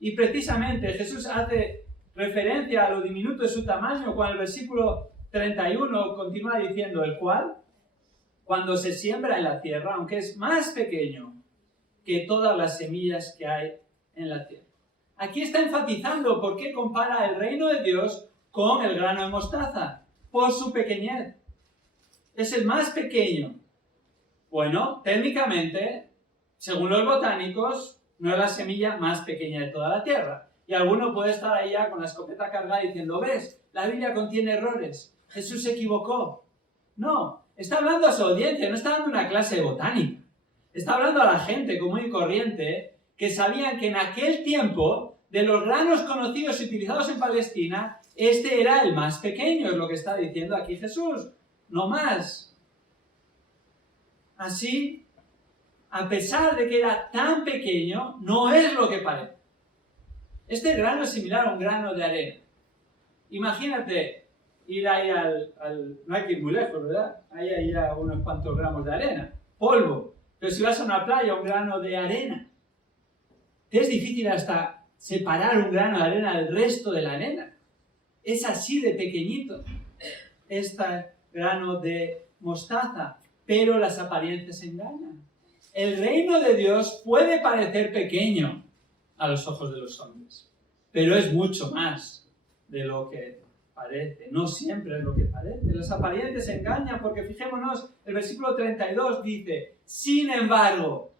Y precisamente Jesús hace referencia a lo diminuto de su tamaño cuando el versículo 31 continúa diciendo, el cual, cuando se siembra en la tierra, aunque es más pequeño que todas las semillas que hay en la tierra. Aquí está enfatizando por qué compara el reino de Dios con el grano de mostaza, por su pequeñez. Es el más pequeño. Bueno, técnicamente, según los botánicos, no es la semilla más pequeña de toda la tierra. Y alguno puede estar ahí ya con la escopeta cargada diciendo, ¿ves? La Biblia contiene errores. Jesús se equivocó. No, está hablando a su audiencia, no está dando una clase de botánica. Está hablando a la gente común y corriente que sabían que en aquel tiempo, de los granos conocidos y utilizados en Palestina, este era el más pequeño, es lo que está diciendo aquí Jesús. No más. Así, a pesar de que era tan pequeño, no es lo que parece. Este grano es similar a un grano de arena. Imagínate ir ahí no hay que ir muy lejos, ¿verdad? Ahí a unos cuantos gramos de arena, polvo. Pero si vas a una playa, un grano de arena. Es difícil hasta separar un grano de arena del resto de la arena. Es así de pequeñito este grano de mostaza, pero las apariencias engañan. El reino de Dios puede parecer pequeño a los ojos de los hombres, pero es mucho más de lo que parece. No siempre es lo que parece. Las apariencias engañan porque fijémonos, el versículo 32 dice, sin embargo,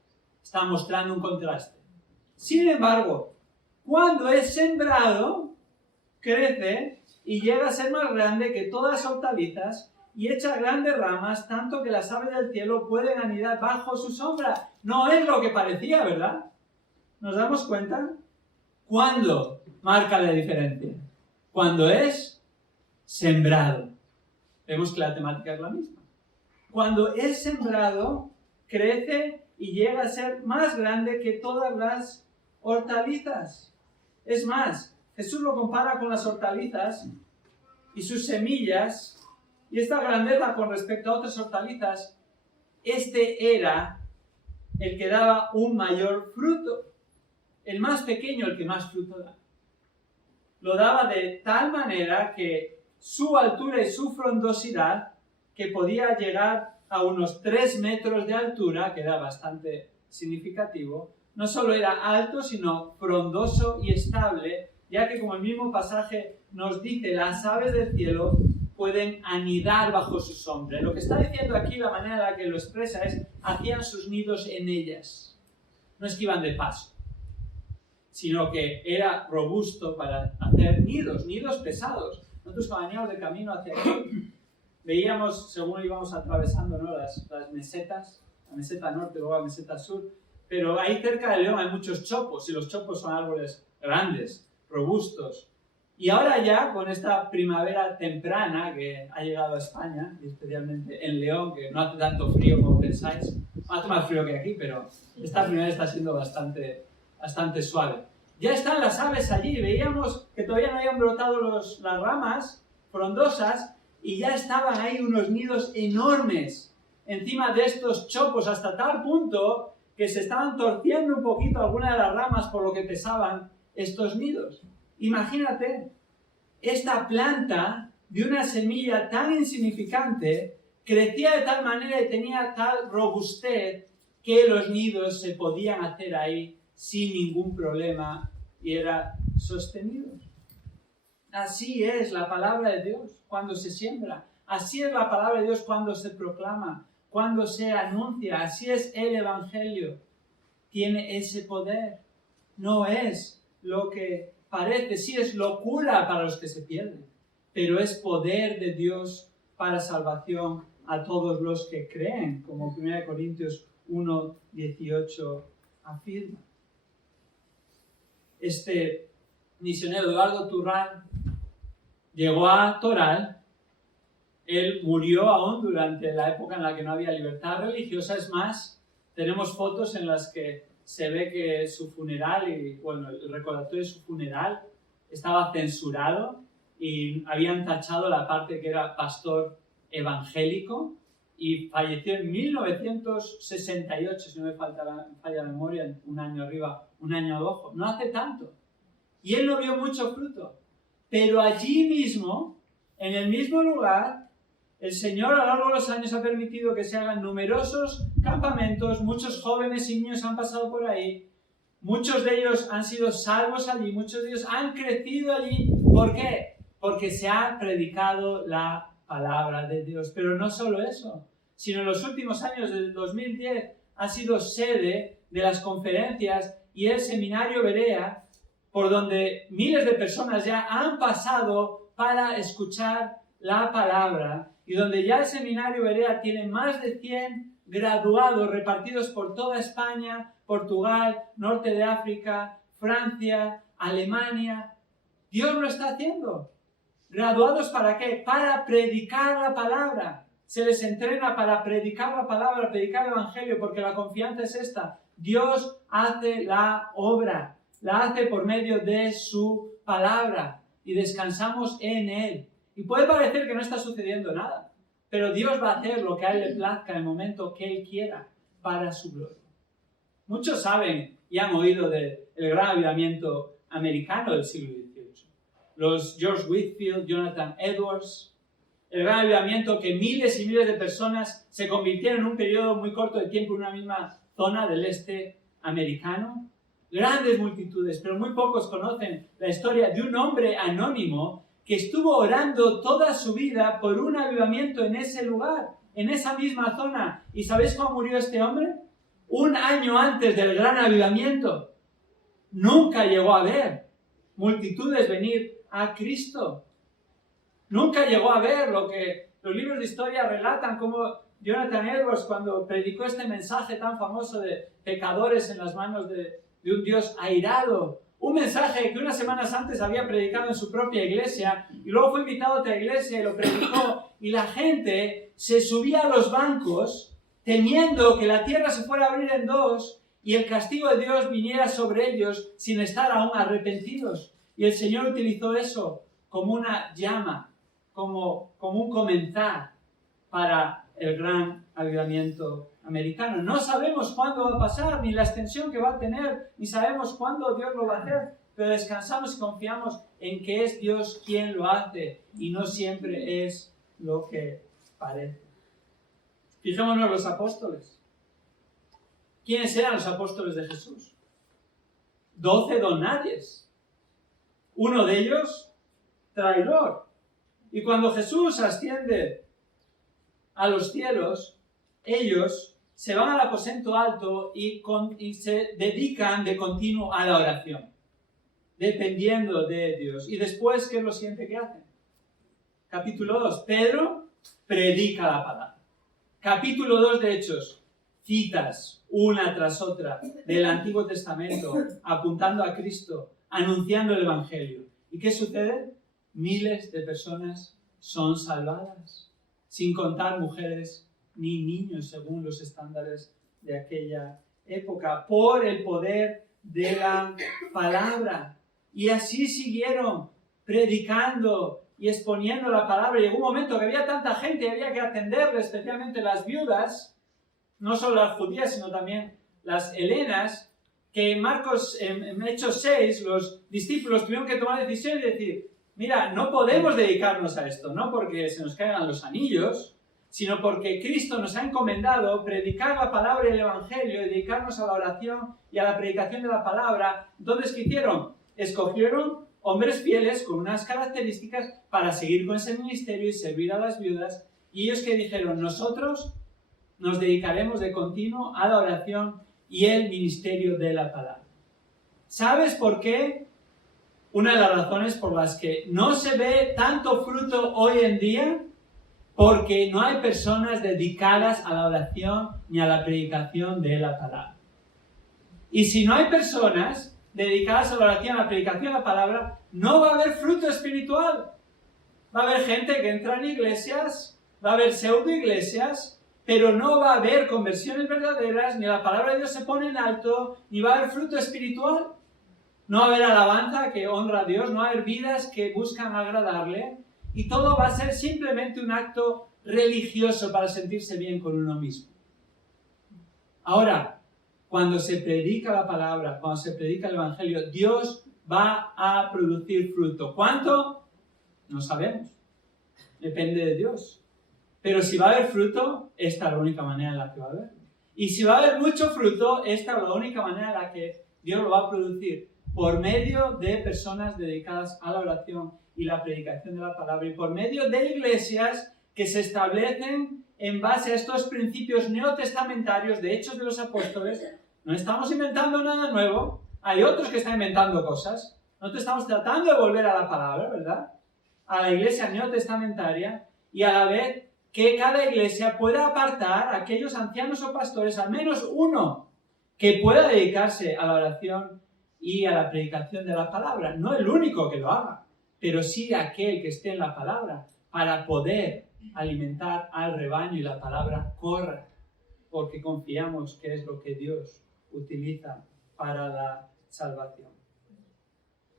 está mostrando un contraste. Sin embargo, cuando es sembrado, crece y llega a ser más grande que todas las hortalizas y echa grandes ramas, tanto que las aves del cielo pueden anidar bajo su sombra. No es lo que parecía, ¿verdad? ¿Nos damos cuenta? ¿Cuándo marca la diferencia? Cuando es sembrado. Vemos que la temática es la misma. Cuando es sembrado, crece y llega a ser más grande que todas las hortalizas. Es más, Jesús lo compara con las hortalizas y sus semillas, y esta grandeza con respecto a otras hortalizas, este era el que daba un mayor fruto. El más pequeño, el que más fruto da. Lo daba de tal manera que su altura y su frondosidad, que podía llegar a unos 3 metros de altura, que era bastante significativo, no solo era alto, sino frondoso y estable, ya que como el mismo pasaje nos dice, las aves del cielo pueden anidar bajo su sombra. Lo que está diciendo aquí, la manera en la que lo expresa es, hacían sus nidos en ellas. No es que iban de paso, sino que era robusto para hacer nidos pesados. Nosotros cuando veníamos de camino hacia aquí, veíamos, según íbamos atravesando, ¿no?, las mesetas, la meseta norte, luego la meseta sur, pero ahí cerca de León hay muchos chopos, y los chopos son árboles grandes, robustos. Y ahora ya, con esta primavera temprana que ha llegado a España, y especialmente en León, que no hace tanto frío como pensáis, hace más frío que aquí, pero esta primavera está siendo bastante suave. Ya están las aves allí, veíamos que todavía no habían brotado las ramas frondosas y ya estaban ahí unos nidos enormes encima de estos chopos, hasta tal punto que se estaban torciendo un poquito algunas de las ramas por lo que pesaban estos nidos. Imagínate, esta planta de una semilla tan insignificante crecía de tal manera y tenía tal robustez que los nidos se podían hacer ahí sin ningún problema y eran sostenidos. Así es la palabra de Dios cuando se siembra. Así es la palabra de Dios cuando se proclama, cuando se anuncia. Así es el Evangelio. Tiene ese poder. No es lo que parece. Sí es locura para los que se pierden, pero es poder de Dios para salvación a todos los que creen, como 1 Corintios 1:18 afirma. Este misionero Eduardo Turrán llegó a Toral. Él murió aún durante la época en la que no había libertad religiosa. Es más, tenemos fotos en las que se ve que su funeral, el recordatorio de su funeral estaba censurado y habían tachado la parte que era pastor evangélico, y falleció en 1968, si no me falla la memoria, un año arriba, un año abajo, no hace tanto. Y él no vio mucho fruto. Pero allí mismo, en el mismo lugar, el Señor a lo largo de los años ha permitido que se hagan numerosos campamentos, muchos jóvenes y niños han pasado por ahí, muchos de ellos han sido salvos allí, muchos de ellos han crecido allí. ¿Por qué? Porque se ha predicado la palabra de Dios. Pero no solo eso, sino en los últimos años, desde el 2010, ha sido sede de las conferencias y el seminario Berea, por donde miles de personas ya han pasado para escuchar la palabra, y donde ya el seminario Berea tiene más de 100 graduados repartidos por toda España, Portugal, norte de África, Francia, Alemania. Dios lo está haciendo. ¿Graduados para qué? Para predicar la palabra. Se les entrena para predicar la palabra, predicar el Evangelio, porque la confianza es esta. Dios hace la obra, la hace por medio de su palabra y descansamos en Él. Y puede parecer que no está sucediendo nada, pero Dios va a hacer lo que a Él le plazca en el momento que Él quiera para su gloria. Muchos saben y han oído del gran avivamiento americano del siglo XVIII. Los George Whitefield, Jonathan Edwards, el gran avivamiento que miles y miles de personas se convirtieron en un periodo muy corto de tiempo en una misma zona del este americano. Grandes multitudes, pero muy pocos conocen la historia de un hombre anónimo que estuvo orando toda su vida por un avivamiento en ese lugar, en esa misma zona. ¿Y sabéis cómo murió este hombre? 1 año antes del gran avivamiento. Nunca llegó a ver multitudes venir a Cristo. Nunca llegó a ver lo que los libros de historia relatan, como Jonathan Edwards, cuando predicó este mensaje tan famoso de pecadores en las manos de un Dios airado. Un mensaje que unas semanas antes había predicado en su propia iglesia y luego fue invitado a otra iglesia y lo predicó, y la gente se subía a los bancos temiendo que la tierra se fuera a abrir en dos y el castigo de Dios viniera sobre ellos sin estar aún arrepentidos. Y el Señor utilizó eso como una llama, como un comenzar para el gran avivamiento americano. No sabemos cuándo va a pasar, ni la extensión que va a tener, ni sabemos cuándo Dios lo va a hacer, pero descansamos y confiamos en que es Dios quien lo hace y no siempre es lo que parece. Fijémonos en los apóstoles. ¿Quiénes eran los apóstoles de Jesús? 12 donadies. Uno de ellos, traidor. Y cuando Jesús asciende a los cielos, ellos se van al aposento alto y se dedican de continuo a la oración, dependiendo de Dios. Y después, ¿qué es lo siguiente que hacen? Capítulo 2, Pedro predica la palabra. Capítulo 2 de Hechos, citas una tras otra del Antiguo Testamento, apuntando a Cristo, anunciando el Evangelio. ¿Y qué sucede? Miles de personas son salvadas, sin contar mujeres ni niños, según los estándares de aquella época, por el poder de la palabra. Y así siguieron predicando y exponiendo la palabra. Llegó un momento que había tanta gente y había que atenderle, especialmente las viudas, no solo las judías, sino también las helenas, que en Hechos 6, los discípulos tuvieron que tomar decisión y decir: mira, no podemos dedicarnos a esto, no porque se nos caigan los anillos, sino porque Cristo nos ha encomendado predicar la palabra y el Evangelio, y dedicarnos a la oración y a la predicación de la palabra. Entonces, ¿qué hicieron? Escogieron hombres fieles con unas características para seguir con ese ministerio y servir a las viudas. Y ellos que dijeron: nosotros nos dedicaremos de continuo a la oración y el ministerio de la palabra. ¿Sabes por qué? Una de las razones por las que no se ve tanto fruto hoy en día, porque no hay personas dedicadas a la oración ni a la predicación de la palabra. Y si no hay personas dedicadas a la oración, a la predicación de la palabra, no va a haber fruto espiritual. Va a haber gente que entra en iglesias, va a haber pseudo iglesias, pero no va a haber conversiones verdaderas, ni la palabra de Dios se pone en alto, ni va a haber fruto espiritual. No va a haber alabanza que honra a Dios, no va a haber vidas que buscan agradarle, y todo va a ser simplemente un acto religioso para sentirse bien con uno mismo. Ahora, cuando se predica la palabra, cuando se predica el Evangelio, Dios va a producir fruto. ¿Cuánto? No sabemos. Depende de Dios. Pero si va a haber fruto, esta es la única manera en la que va a haber. Y si va a haber mucho fruto, esta es la única manera en la que Dios lo va a producir, por medio de personas dedicadas a la oración y la predicación de la palabra, y por medio de iglesias que se establecen en base a estos principios neotestamentarios de Hechos de los Apóstoles. No estamos inventando nada nuevo, hay otros que están inventando cosas. Nosotros estamos tratando de volver a la palabra, ¿verdad? A la iglesia neotestamentaria, y a la vez que cada iglesia pueda apartar a aquellos ancianos o pastores, al menos uno, que pueda dedicarse a la oración y a la predicación de la palabra. No el único que lo haga, pero sí aquel que esté en la palabra, para poder alimentar al rebaño y la palabra corra, porque confiamos que es lo que Dios utiliza para la salvación.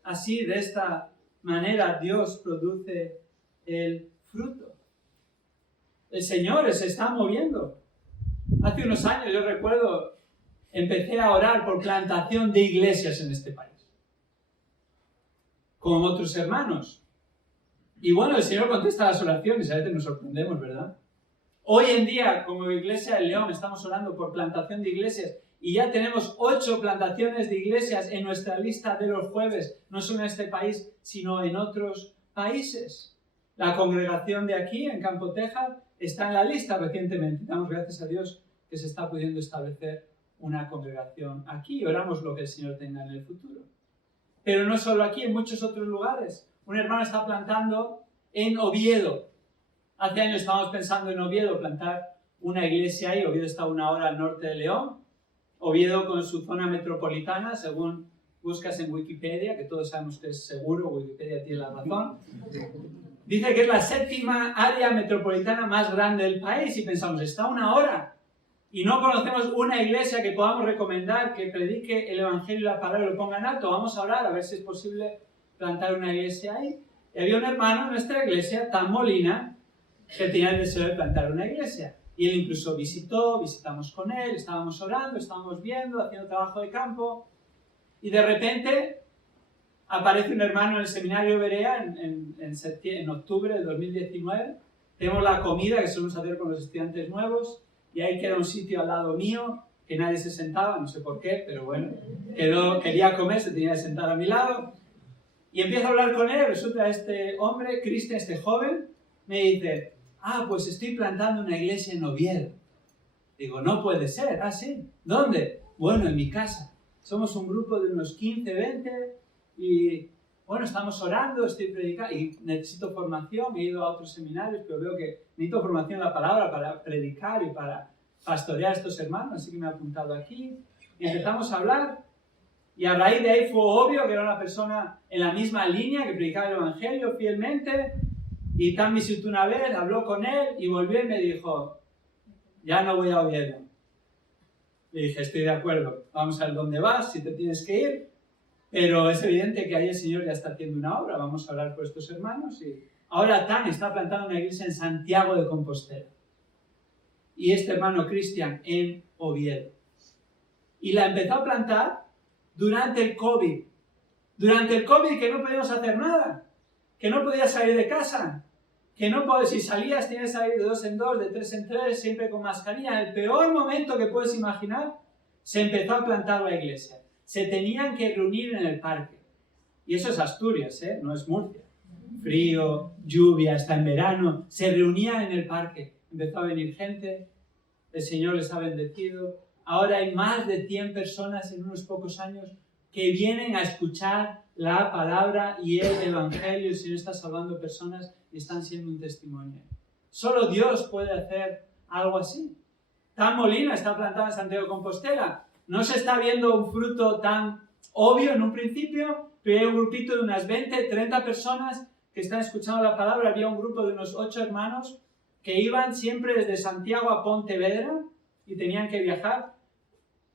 Así, de esta manera, Dios produce el fruto. El Señor se está moviendo. Hace unos años, yo recuerdo, empecé a orar por plantación de iglesias en este país, con otros hermanos. Y bueno, el Señor contesta las oraciones, a veces nos sorprendemos, ¿verdad? Hoy en día, como Iglesia del León, estamos orando por plantación de iglesias, y ya tenemos 8 plantaciones de iglesias en nuestra lista de los jueves, no solo en este país, sino en otros países. La congregación de aquí, en Campo Teja, está en la lista recientemente. Damos gracias a Dios que se está pudiendo establecer una congregación aquí. Oramos lo que el Señor tenga en el futuro. Pero no solo aquí, en muchos otros lugares. Un hermano está plantando en Oviedo. Hace años estábamos pensando en Oviedo, plantar una iglesia ahí. Oviedo está a 1 hora al norte de León. Oviedo con su zona metropolitana, según buscas en Wikipedia, que todos sabemos que es seguro, Wikipedia tiene la razón. Dice que es la 7ª área metropolitana más grande del país y pensamos, está a 1 hora. Y no conocemos una iglesia que podamos recomendar que predique el Evangelio y la palabra y lo ponga en alto. Vamos a orar a ver si es posible plantar una iglesia ahí. Y había un hermano en nuestra iglesia, Tan Molina, que tenía el deseo de plantar una iglesia. Y él incluso visitamos con él, estábamos orando, estábamos viendo, haciendo trabajo de campo. Y de repente aparece un hermano en el seminario Berea en octubre de 2019. Tenemos la comida que solemos hacer con los estudiantes nuevos. Y ahí queda un sitio al lado mío, que nadie se sentaba, no sé por qué, pero bueno, quería comer, se tenía que sentar a mi lado. Y empiezo a hablar con él, resulta este hombre, Cristian, este joven, me dice, pues estoy plantando una iglesia en Oviedo. Digo, no puede ser, sí, ¿dónde? Bueno, en mi casa. Somos un grupo de unos 15, 20, y bueno, estamos orando, estoy predicando, y necesito formación, he ido a otros seminarios, pero veo que necesito formación en la palabra para predicar y para pastorear a estos hermanos, así que me he apuntado aquí, y empezamos a hablar, y a raíz de ahí fue obvio que era una persona en la misma línea, que predicaba el Evangelio fielmente, y Tan me visitó una vez, habló con él, y volvió y me dijo, ya no voy a Oviedo. Le dije, estoy de acuerdo, vamos a ver dónde vas, si te tienes que ir, pero es evidente que ahí el Señor ya está haciendo una obra. Vamos a hablar con estos hermanos. Y ahora Tan está plantando una iglesia en Santiago de Compostela. Y este hermano Cristian en Oviedo. Y la empezó a plantar durante el COVID. Durante el COVID que no podíamos hacer nada. Que no podías salir de casa. Que no podías, si salías tienes que salir de 2 en 2, de 3 en 3, siempre con mascarilla. En el peor momento que puedes imaginar, se empezó a plantar la iglesia. Se tenían que reunir en el parque. Y eso es Asturias, no es Murcia. Frío, lluvia, está en verano. Se reunían en el parque. Empezó a venir gente. El Señor les ha bendecido. Ahora hay más de 100 personas en unos pocos años que vienen a escuchar la palabra y el Evangelio. El Señor está salvando personas y están siendo un testimonio. Solo Dios puede hacer algo así. Tan Molina está plantada en Santiago de Compostela. No se está viendo un fruto tan obvio en un principio, pero hay un grupito de unas 20, 30 personas que están escuchando la palabra. Había un grupo de unos 8 hermanos que iban siempre desde Santiago a Pontevedra y tenían que viajar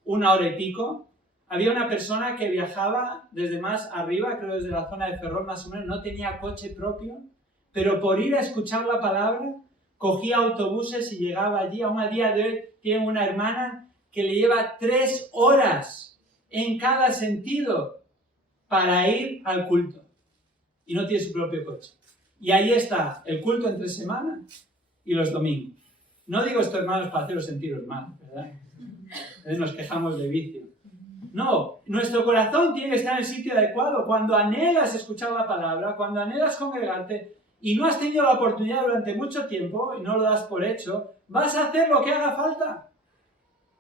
1 hora y pico. Había una persona que viajaba desde más arriba, creo desde la zona de Ferrol más o menos, no tenía coche propio, pero por ir a escuchar la palabra cogía autobuses y llegaba allí. Aún a día de hoy tiene una hermana que le lleva 3 horas en cada sentido para ir al culto. Y no tiene su propio coche. Y ahí está el culto entre semana y los domingos. No digo esto, hermanos, para haceros sentiros mal, ¿verdad? Nos quejamos de vicio. No, nuestro corazón tiene que estar en el sitio adecuado. Cuando anhelas escuchar la palabra, cuando anhelas congregarte y no has tenido la oportunidad durante mucho tiempo y no lo das por hecho, vas a hacer lo que haga falta.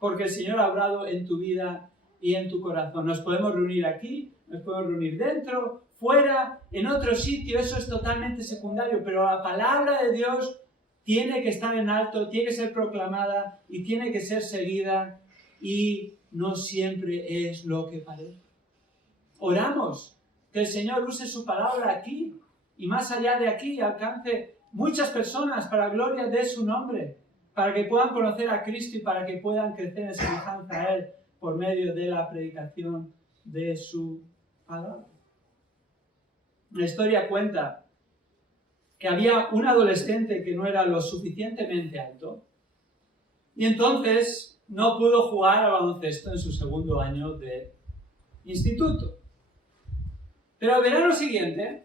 Porque el Señor ha obrado en tu vida y en tu corazón. Nos podemos reunir aquí, nos podemos reunir dentro, fuera, en otro sitio, eso es totalmente secundario, pero la palabra de Dios tiene que estar en alto, tiene que ser proclamada y tiene que ser seguida, y no siempre es lo que parece. Oramos que el Señor use su palabra aquí y más allá de aquí, alcance muchas personas para la gloria de su nombre, para que puedan conocer a Cristo y para que puedan crecer en semejanza a Él por medio de la predicación de su palabra. La historia cuenta que había un adolescente que no era lo suficientemente alto y entonces no pudo jugar al baloncesto en su 2º año de instituto. Pero al verano siguiente,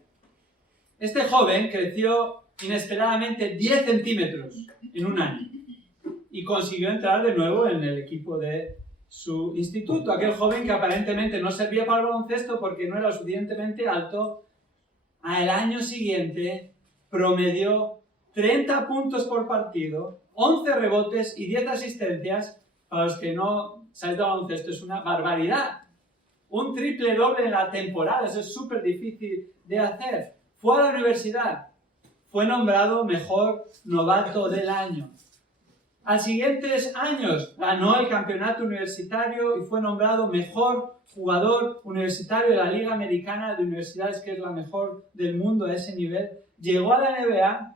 este joven creció inesperadamente 10 centímetros en un año y consiguió entrar de nuevo en el equipo de su instituto. Aquel joven que aparentemente no servía para el baloncesto porque no era lo suficientemente alto, al año siguiente promedió 30 puntos por partido, 11 rebotes y 10 asistencias. Para los que no sabéis de baloncesto, es una barbaridad. Un triple doble en la temporada, eso es súper difícil de hacer. Fue a la universidad, fue nombrado mejor novato del año. Al siguientes años ganó el campeonato universitario y fue nombrado mejor jugador universitario de la Liga Americana de Universidades, que es la mejor del mundo a ese nivel. Llegó a la NBA,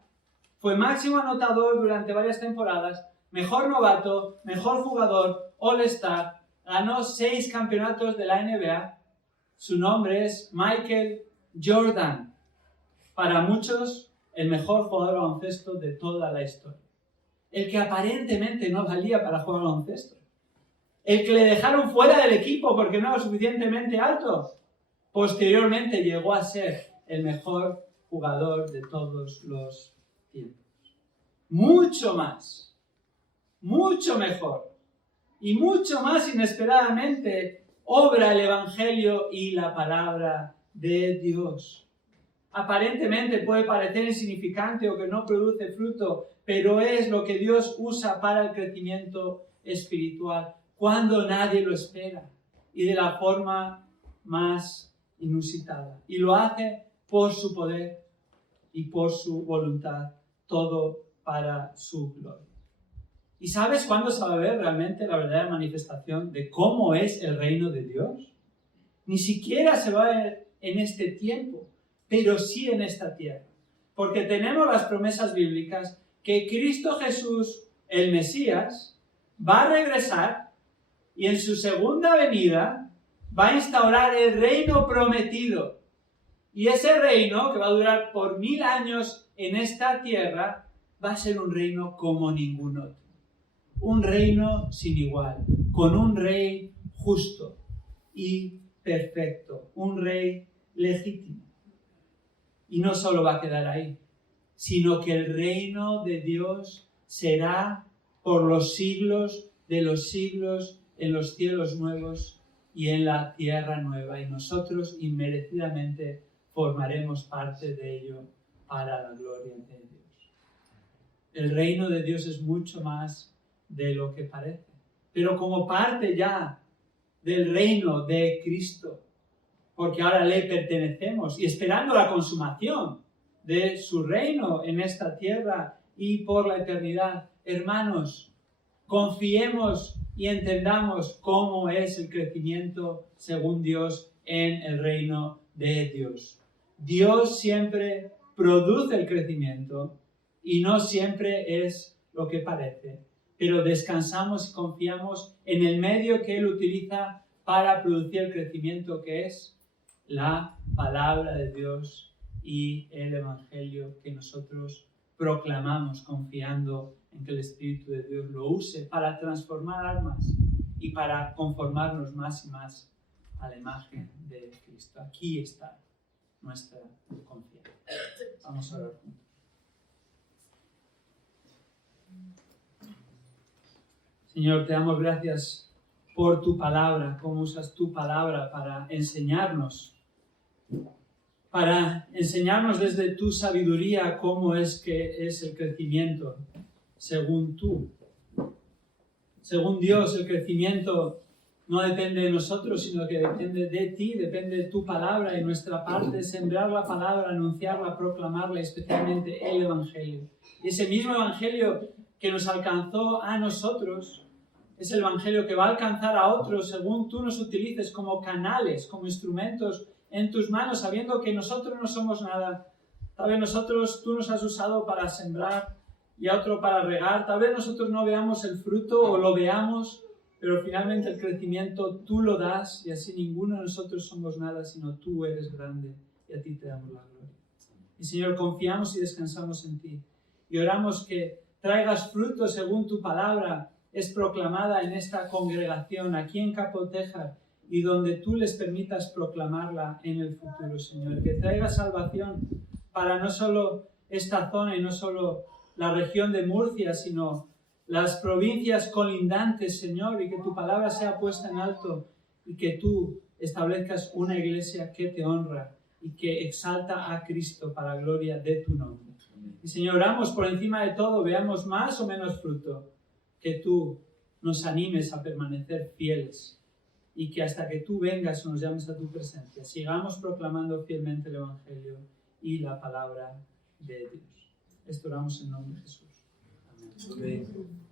fue máximo anotador durante varias temporadas, mejor novato, mejor jugador, All-Star, ganó 6 campeonatos de la NBA. Su nombre es Michael Jordan. Para muchos, el mejor jugador de baloncesto de toda la historia. El que aparentemente no valía para jugar baloncesto. El que le dejaron fuera del equipo porque no era suficientemente alto. Posteriormente llegó a ser el mejor jugador de todos los tiempos. Mucho más, mucho mejor y mucho más inesperadamente obra el Evangelio y la palabra de Dios. Aparentemente puede parecer insignificante o que no produce fruto, pero es lo que Dios usa para el crecimiento espiritual cuando nadie lo espera y de la forma más inusitada. Y lo hace por su poder y por su voluntad, todo para su gloria. ¿Y sabes cuándo se va a ver realmente la verdadera manifestación de cómo es el reino de Dios? Ni siquiera se va a ver en este tiempo, pero sí en esta tierra. Porque tenemos las promesas bíblicas que Cristo Jesús, el Mesías, va a regresar y en su segunda venida va a instaurar el reino prometido. Y ese reino, que va a durar por 1000 años en esta tierra, va a ser un reino como ningún otro. Un reino sin igual, con un rey justo y perfecto, un rey legítimo. Y no solo va a quedar ahí, sino que el reino de Dios será por los siglos de los siglos, en los cielos nuevos y en la tierra nueva. Y nosotros inmerecidamente formaremos parte de ello para la gloria de Dios. El reino de Dios es mucho más de lo que parece. Pero como parte ya del reino de Cristo, porque ahora le pertenecemos y esperando la consumación de su reino en esta tierra y por la eternidad, hermanos, confiemos y entendamos cómo es el crecimiento según Dios en el reino de Dios. Dios siempre produce el crecimiento y no siempre es lo que parece, pero descansamos y confiamos en el medio que Él utiliza para producir el crecimiento, que es la palabra de Dios y el Evangelio que nosotros proclamamos confiando en que el Espíritu de Dios lo use para transformar almas y para conformarnos más y más a la imagen de Cristo. Aquí está nuestra confianza. Vamos a orar juntos. Señor, te damos gracias por tu palabra, cómo usas tu palabra para enseñarnos desde tu sabiduría cómo es que es el crecimiento según tú. Según Dios, el crecimiento no depende de nosotros, sino que depende de ti, depende de tu palabra, y nuestra parte es sembrar la palabra, anunciarla, proclamarla, especialmente el Evangelio. Y ese mismo Evangelio que nos alcanzó a nosotros, es el Evangelio que va a alcanzar a otros según tú nos utilices como canales, como instrumentos en tus manos, sabiendo que nosotros no somos nada. Tal vez tú nos has usado para sembrar y a otro para regar. Tal vez nosotros no veamos el fruto o lo veamos, pero finalmente el crecimiento tú lo das y así ninguno de nosotros somos nada, sino tú eres grande y a ti te damos la gloria. Y Señor, confiamos y descansamos en ti y oramos que traigas fruto según tu palabra es proclamada en esta congregación, aquí en Capotejar, y donde tú les permitas proclamarla en el futuro, Señor. Que traiga salvación para no solo esta zona y no solo la región de Murcia, sino las provincias colindantes, Señor, y que tu palabra sea puesta en alto y que tú establezcas una iglesia que te honra y que exalta a Cristo para la gloria de tu nombre. Y Señor, oramos por encima de todo, veamos más o menos fruto, que tú nos animes a permanecer fieles y que hasta que tú vengas o nos llames a tu presencia, sigamos proclamando fielmente el Evangelio y la palabra de Dios. Esto oramos en nombre de Jesús. Amén.